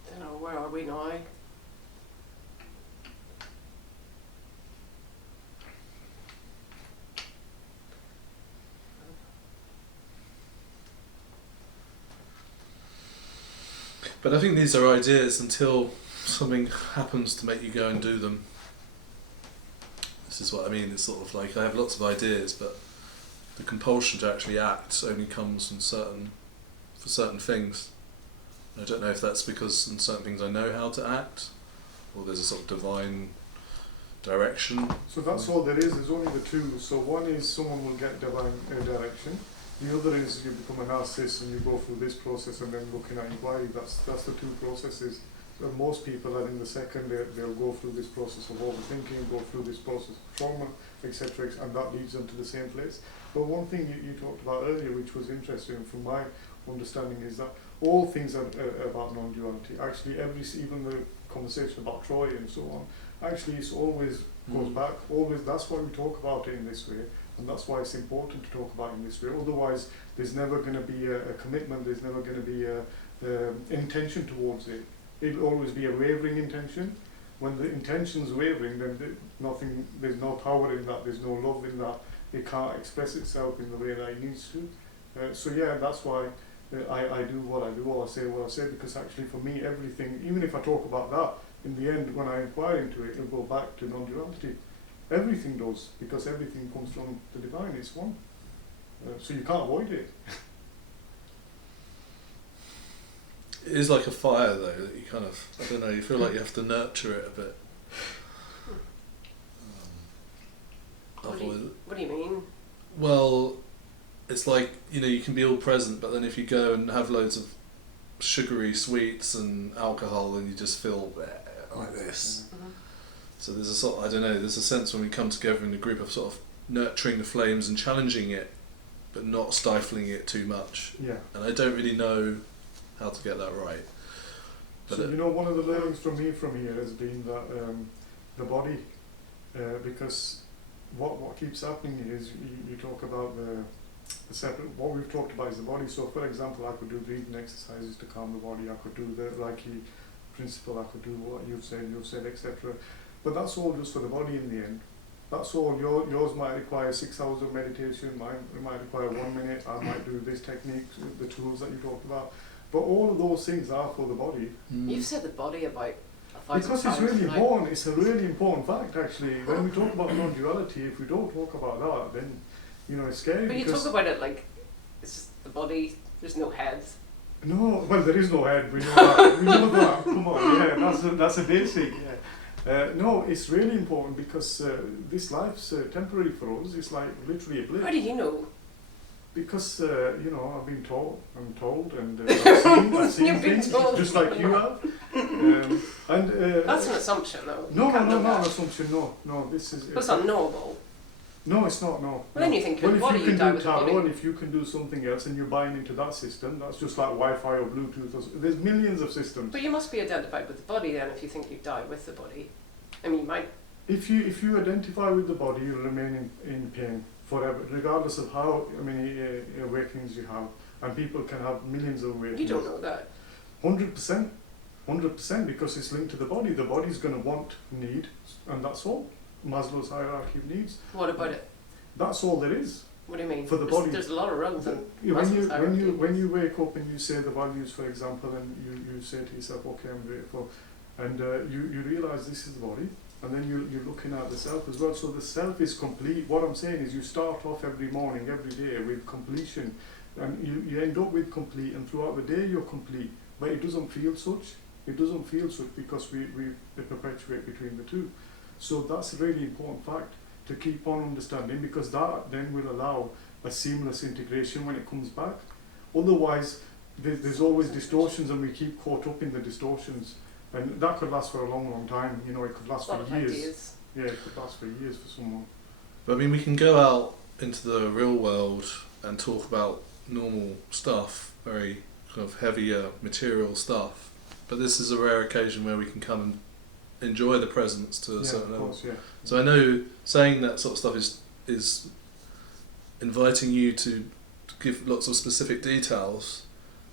Don't know, where are we now? But I think these are ideas until something happens to make you go and do them. This is what I mean. It's sort of like I have lots of ideas, but the compulsion to actually act only comes for certain things. I don't know if that's because in certain things I know how to act, or there's a sort of divine direction. So that's all there is. There's only the two. So one is someone will get divine direction. The other is you become a narcissist and you go through this process and then looking at inquiry. That's the two processes. So most people are in the second. They'll go through this process of overthinking, go through this process of trauma, etc., and that leads them to the same place. But one thing you talked about earlier, which was interesting from my understanding, is that all things are about non-duality. Actually, even the conversation about Troy and so on, actually it's always goes back. Always, that's why we talk about it in this way, and that's why it's important to talk about it in this way. Otherwise, there's never going to be a commitment. There's never going to be a intention towards it. It'll always be a wavering intention. When the intention's wavering, then there's no power in that. There's no love in that. It can't express itself in the way that it needs to. So yeah, that's why I do what I do, or I say what I say, because actually for me, everything, even if I talk about that, in the end, when I inquire into it, it'll go back to non-duality. Everything does, because everything comes from the divine. It's one. So you can't avoid it. It is like a fire, though, that you kind of, I don't know, you feel like you have to nurture it a bit. What do you mean? Well, it's like, you can be all present, but then if you go and have loads of sugary sweets and alcohol, then you just feel like this. Mm-hmm. So there's a sort, I don't know, there's a sense when we come together in a group of sort of nurturing the flames and challenging it, but not stifling it too much. Yeah. And I don't really know how to get that right. But So one of the learnings from me from here has been that the body, because what keeps happening is you talk about the separate. What we've talked about is the body. So, for example, I could do breathing exercises to calm the body. I could do the Reiki principle. I could do what you've said, etc. But that's all just for the body in the end. That's all. Yours might require 6 hours of meditation. Mine might require 1 minute. I might do this technique, the tools that you talked about. But all of those things are for the body. You've said the body about 1,000 Because it's times really tonight. important. It's a really important fact, actually. When we talk about non-duality, if we don't talk about that, then it's scary. But you because talk about it like it's just the body. There's no head. no, well, there is no head. We know that. We know that. Come on, yeah, that's a basic. Yeah. No, it's really important because this life's temporary for us. It's like literally a blip. How do you know? Because I've been told, and I've seen You've been things told. just like you have. That's an assumption, though. No, You can't know not an that. assumption. No, this is. But it's unknowable. No, it's not. No. Well, then you think your Well, body, if you you die can do with the tarot, body. and if you can do something else, and you're buying into that system, that's just like Wi-Fi or Bluetooth. There's millions of systems. But you must be identified with the body then if you think you die with the body. I mean, you might. If you identify with the body, you'll remain in pain forever, regardless of how many awakenings you have. And people can have millions of awakenings. You don't know that. 100%, because it's linked to the body. The body's going to want, need, and that's all. Maslow's hierarchy of needs. What about it? That's all there is. What do you mean? For the There's- body. There's a lot of rungs in Yeah, Maslow's hierarchy. when you wake up and you say the values, for example, and you say to yourself, okay, I'm grateful, and you realise this is the body, and then you're looking at the self as well. So the self is complete. What I'm saying is you start off every morning, every day with completion, and you end up with complete, and throughout the day you're complete, but it doesn't feel such. It doesn't feel such because we perpetuate between the two. So that's a really important fact to keep on understanding, because that then will allow a seamless integration when it comes back. Otherwise, there's always distortions, and we keep caught up in the distortions, and that could last for a long, long time. It could last A lot for of years. ideas. Yeah, it could last for years for someone. But I mean, we can go out into the real world and talk about normal stuff, very kind of heavier material stuff. But this is a rare occasion where we can come and enjoy the presence to a Yeah, certain of level. course, yeah. So I know saying that sort of stuff is inviting you to give lots of specific details,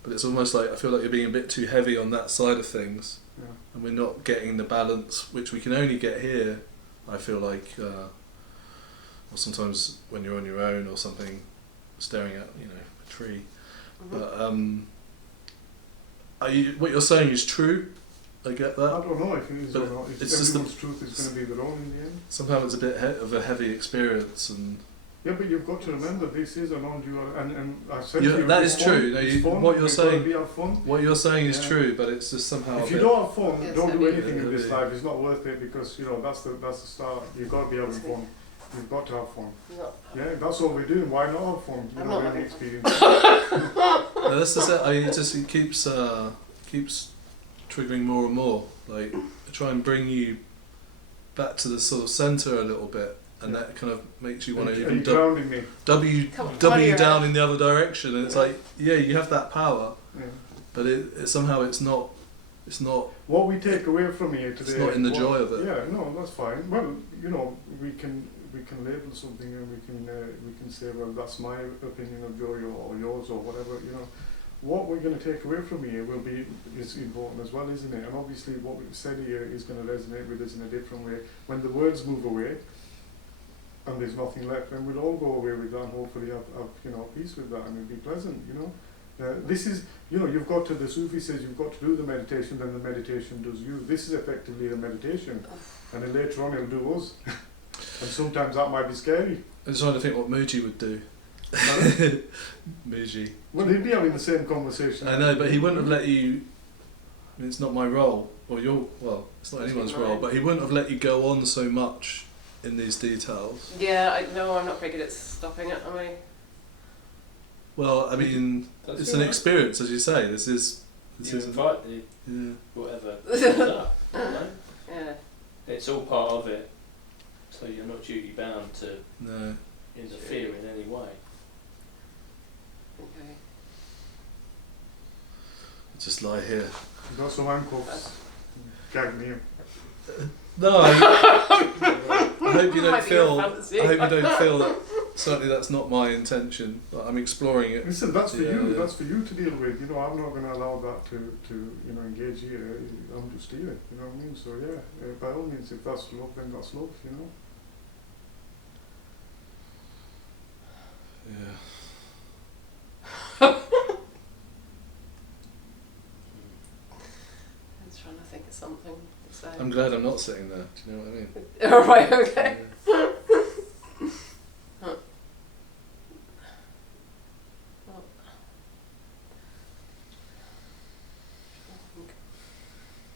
but it's almost like I feel like you're being a bit too heavy on that side of things, Yeah. and we're not getting the balance which we can only get here. I feel like, or sometimes when you're on your own or something, staring at a tree. Mhm. But what you're saying is true. I get I that. don't know if it is But or not. If it's just the- everyone's truth is going to be their own in the end. Somehow it's a bit of a heavy experience, and Yeah, but you've got to remember this is a non-dual, and I said to you, that it's is fun, true. No, it's fun, what you're we've got to saying, have fun. what you're saying is Yeah. true, but it's just somehow. If a you bit- don't have fun, Yes, don't I do mean- anything in this Yeah. life. It's not worth it because that's the start. You've got to be having fun. You've got to have fun. Not, Yeah, that's all we're doing. Why not have fun? I'm Really not having experience. No, that's just it. I mean, it keeps triggering more and more. Like, I try and bring you back to the sort of centre a little bit, and Yeah. that kind of makes you want to Are even you grounding me? Come on, W you're down right. in the other direction. And it's like, yeah, you have that power, Yeah. but it somehow it's not. What we take away from here today. It's not in the what- joy of it. Yeah, no, that's fine. Well, we can label something and we can say, well, that's my opinion of joy or yours or whatever. What we're going to take away from here is important as well, isn't it? And obviously, what we've said here is going to resonate with us in a different way. When the words move away and there's nothing left, then we'll all go away with that and hopefully have peace with that and it'll be pleasant. This is, you've got to, the Sufi says you've got to do the meditation, then the meditation does you. This is effectively a meditation, and then later on it'll do us. And sometimes that might be scary. I'm trying to think what Muji would do. Muji. Well, he'd be having the same conversation. I know, but he wouldn't have let you. I mean, it's not my role, or your. Well, it's not anyone's role, but he wouldn't have let you go on so much in these details. yeah, I'm not very good at stopping it, am I? Well, I mean, That's it's all an right. experience, as you say. This is. You Is invite the yeah. whatever comes up, no? Yeah. It's all part of it, so you're not duty bound to No. interfere in any way. Okay. Just lie here. You've got some handcuffs. Gag me. No. I hope you don't Might be your feel. I fantasy. hope you don't feel that. Certainly, that's not my intention. But I'm exploring it. Listen, that's for Yeah, you. yeah. That's for you to deal with. I'm not going to allow that to engage here. I'm just here. You know what I mean? So yeah, by all means, if that's love, then that's love. Yeah. I'm trying to think of something to say. I'm glad I'm not sitting there. Do you know what I mean? All right. Okay. Yeah. Well,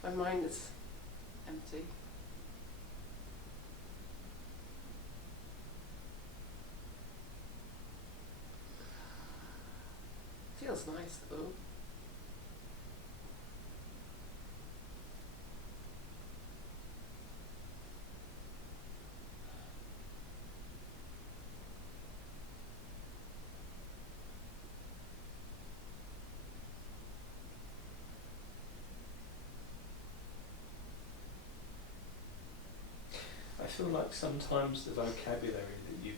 my mind is empty. Feels nice though. I feel like sometimes the vocabulary that you've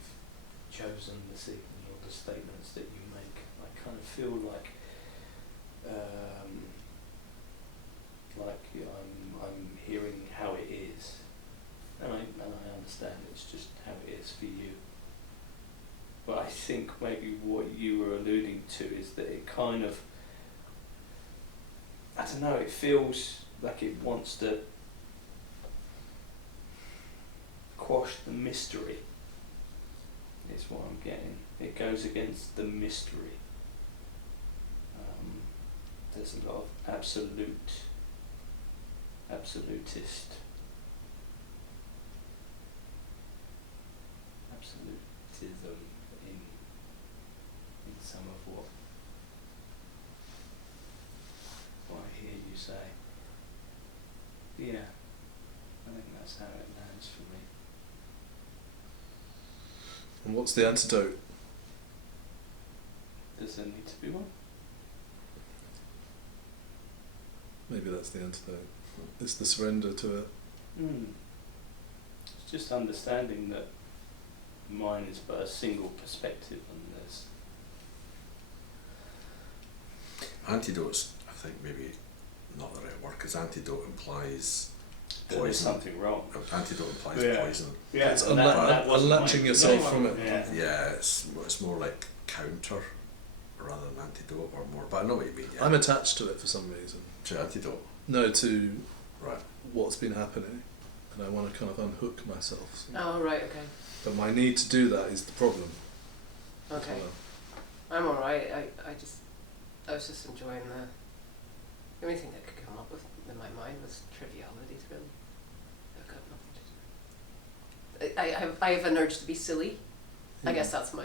chosen this evening, or the statements that you make, I kind of feel like I'm hearing how it is, and I understand it's just how it is for you. But I think maybe what you were alluding to is that it kind of, I don't know, it feels like it wants to quash the mystery, is what I'm getting. It goes against the mystery. There's a lot of absolutist absolutism in some of what I hear you say. Yeah, I think that's how it lands for me. And what's the antidote? Does there need to be one? Maybe that's the antidote. It's the surrender to it. It's just understanding that mine is but a single perspective on this. Antidotes, I think maybe not the right word, because antidote implies There's poison. something wrong. Antidote implies Yeah. poison. Yeah, It's and that wasn't unlatching my- yourself no, from it. Yeah. Yeah, it's more like counter rather than antidote, or more. But I know what you mean. Yeah. I'm attached to it for some reason. To antidote, No, to right? what's been happening and I want to kind of unhook myself. So. Oh, right, okay. But my need to do that is the problem. Okay. So, I'm alright. I was just enjoying the only thing that could come up with in my mind was trivialities, really. I've got nothing to I have an urge to be silly. I guess that's my,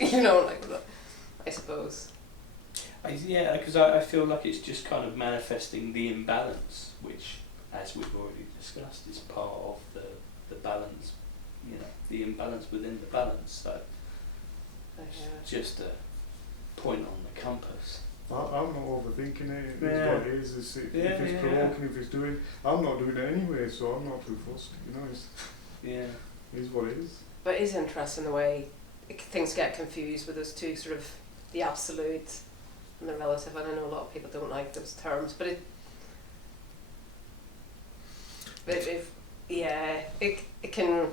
I suppose. Because I feel like it's just kind of manifesting the imbalance, which, as we've already discussed, is part of the balance, the imbalance within the balance. So it's just a point on the compass. I'm not overthinking it. It's Yeah. what it is. If it's provoking, if it's doing, I'm not doing it anyway, so I'm not too fussed. It is what it is. But it is interesting the way things get confused with those two sort of the absolute and the relative. And I know a lot of people don't like those terms, but it can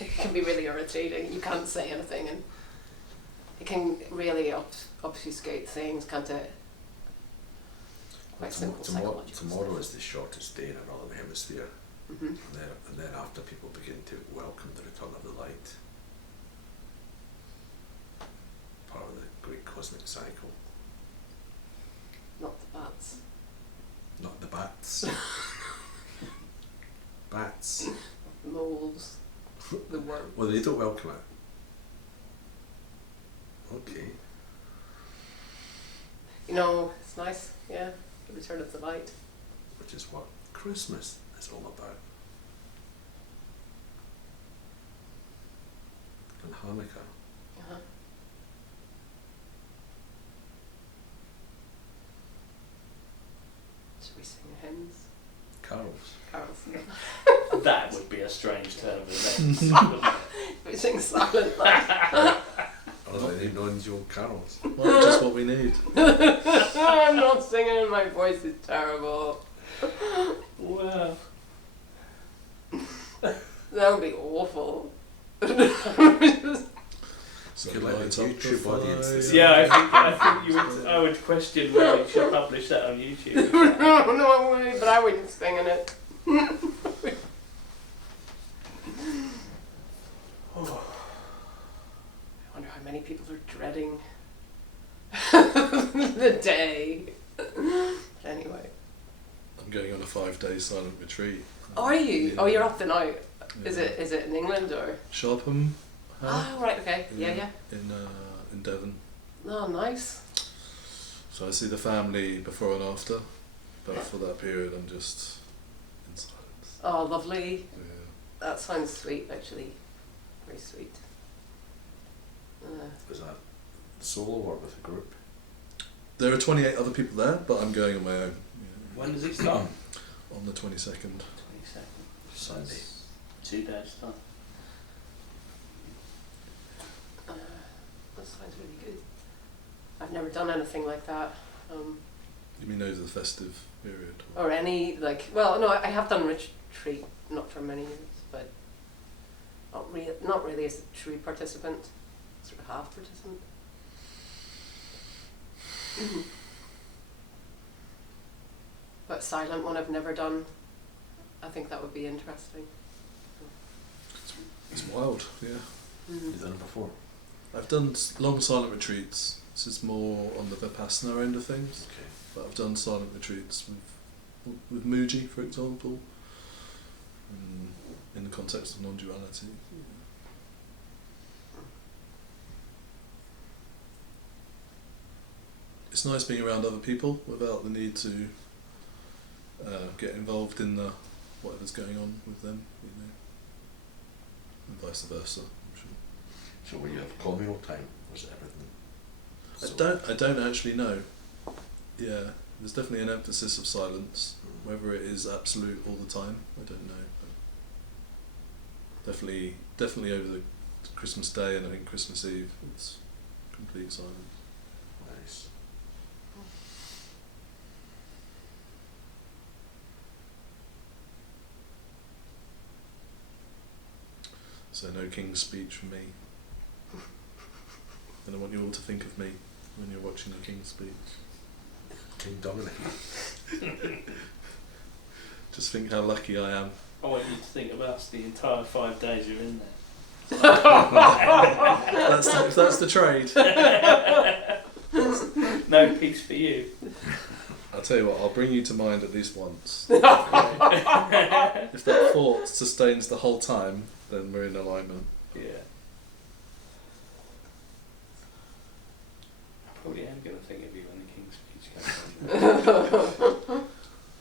it can be really irritating. You can't say anything, and it can really obfuscate things, can't it? Quite simple psychological Tomorrow stuff. is the shortest day in our northern hemisphere, Mm-hmm. and then after people begin to welcome the return of the light, part of the great cosmic cycle. Not the bats. Not the bats. Bats. The moles. The worms. Well, they don't welcome it. Okay. It's nice, yeah, the return of the light. Which is what Christmas is all about. And Hanukkah. Uh-huh. Should we sing hymns? Carols. Carols. That would be a strange turn of events, wouldn't it? We sing silent Or they need non-dual carols. well, just what we need. I'm not singing, my voice is terrible. Wow. That would be awful. So Could let light the up YouTube the audience fire. decide. I think I would question whether you should publish that on YouTube. No, I wouldn't, but I wouldn't sing in it. I wonder how many people are dreading the day. Anyway. I'm going on a 5-day silent retreat. Are you? Yeah. Oh, you're up the night. Yeah. Is it in England or? Sharpham. Oh, right, okay. Yeah. In Devon. Oh, nice. So I see the family before and after, but for that period I'm just in silence. Oh, lovely. Yeah. That sounds sweet, actually. Very sweet. Is that solo or with a group? There are 28 other people there, but I'm going on my own. Yeah. When does it start? On the 22nd. 22nd. Sunday. 2 days time. That sounds really good. I've never done anything like that. You mean over the festive period? Or any, no, I have done retreat, not for many years, but not really as a true participant, sort of half participant. But silent one I've never done. I think that would be interesting. It's wild, yeah. You've done it before? I've done long silent retreats. This is more on the Vipassana end of things. Okay. But I've done silent retreats with Muji, for example, in the context of non-duality. It's nice being around other people without the need to get involved in whatever's going on with them, and vice versa. I'm sure. So when you have communal time, was it everything? I don't actually know. Yeah, there's definitely an emphasis of silence. Whether it is absolute all the time, I don't know. But definitely over the Christmas Day and I think Christmas Eve, it's complete silence. Nice. So no King's Speech from me. And I want you all to think of me when you're watching the King's Speech. King Dominic. Just think how lucky I am. I want you to think of us the entire 5 days you're in there. That's the trade. No peace for you. I'll tell you what, I'll bring you to mind at least once. If that thought sustains the whole time, then we're in alignment. Yeah. I probably am going to think of you when the King's Speech comes on.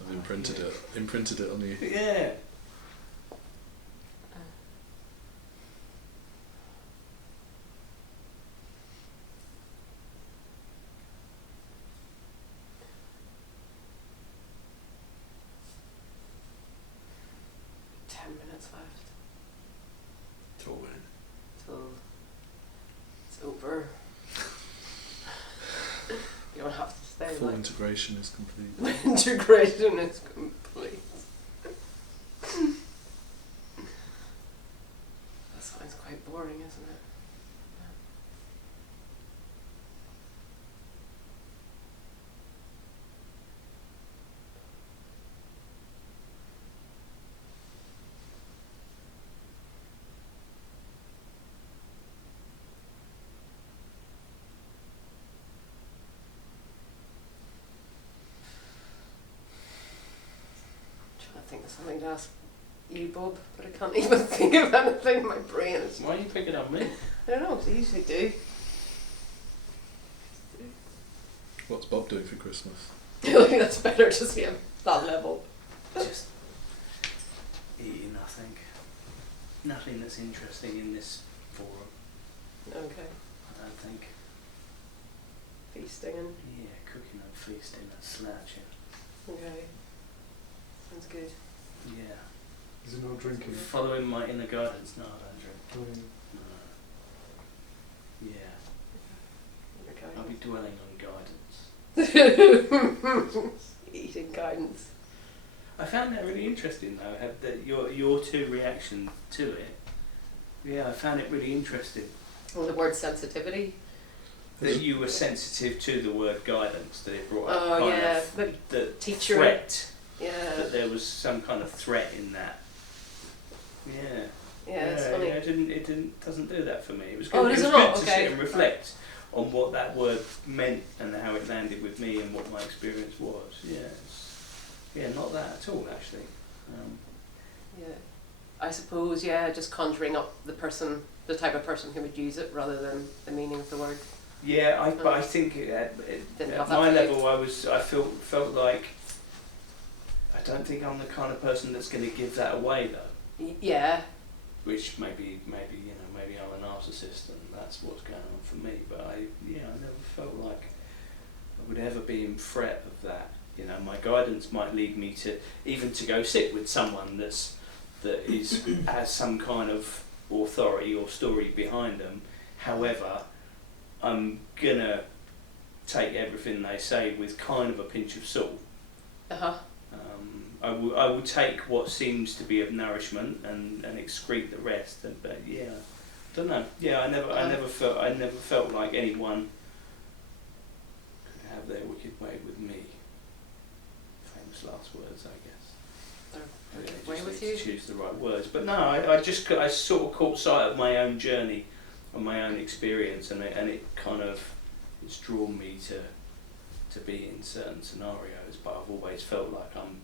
I've imprinted it on you. Yeah. 10 minutes left Throw it in. till it's over. You don't have to stay. Full Like, integration is complete. integration is complete. That sounds quite boring, isn't it? I think there's something to ask you, Bob, but I can't even think of anything. My brain is. Why are you picking on me? I don't know, 'cause I usually do. What's Bob doing for Christmas? I think that's better to see at that level. Just eating, I think. Nothing that's interesting in this forum, Okay. I don't think. Feasting and. Yeah, cooking and feasting and slouching. Okay. Sounds good. Yeah. Is there no drinking? Following my inner guidance. No, I don't drink. Oh, yeah. No. Yeah. Okay. I'll be dwelling on guidance. Eating guidance. I found that really interesting though, that your two reaction to it. Yeah, I found it really interesting. Well, the word sensitivity. That you were sensitive to the word guidance, that it brought up Oh kind yeah, of maybe the teacher. threat, Yeah. that there was some kind of threat in that. Yeah. Yeah, it's funny. Yeah, it doesn't do that for me. It was good, Oh, it does was it good not? to Okay. sit and reflect on what that word meant and how it landed with me and what my experience was. Yeah, not that at all actually. Yeah. I suppose, yeah, just conjuring up the person, the type of person who would use it rather than the meaning of the word. Yeah, but I think at Didn't have that my for you. level, I felt like I don't think I'm the kind of person that's going to give that away though. Yeah. Which maybe maybe I'm a narcissist and that's what's going on for me. But I never felt like I would ever be in threat of that. You know, my guidance might lead me to even to go sit with someone that has some kind of authority or story behind them. However, I'm gonna take everything they say with kind of a pinch of salt. I will take what seems to be of nourishment and excrete the rest. But yeah, don't know. Yeah, I never felt like anyone could have their wicked way with me. Famous last words, I guess. Wicked way Just with need you? to choose the right words. But no, I sort of caught sight of my own journey, and my own experience, and it's drawn me to be in certain scenarios. But I've always felt like I'm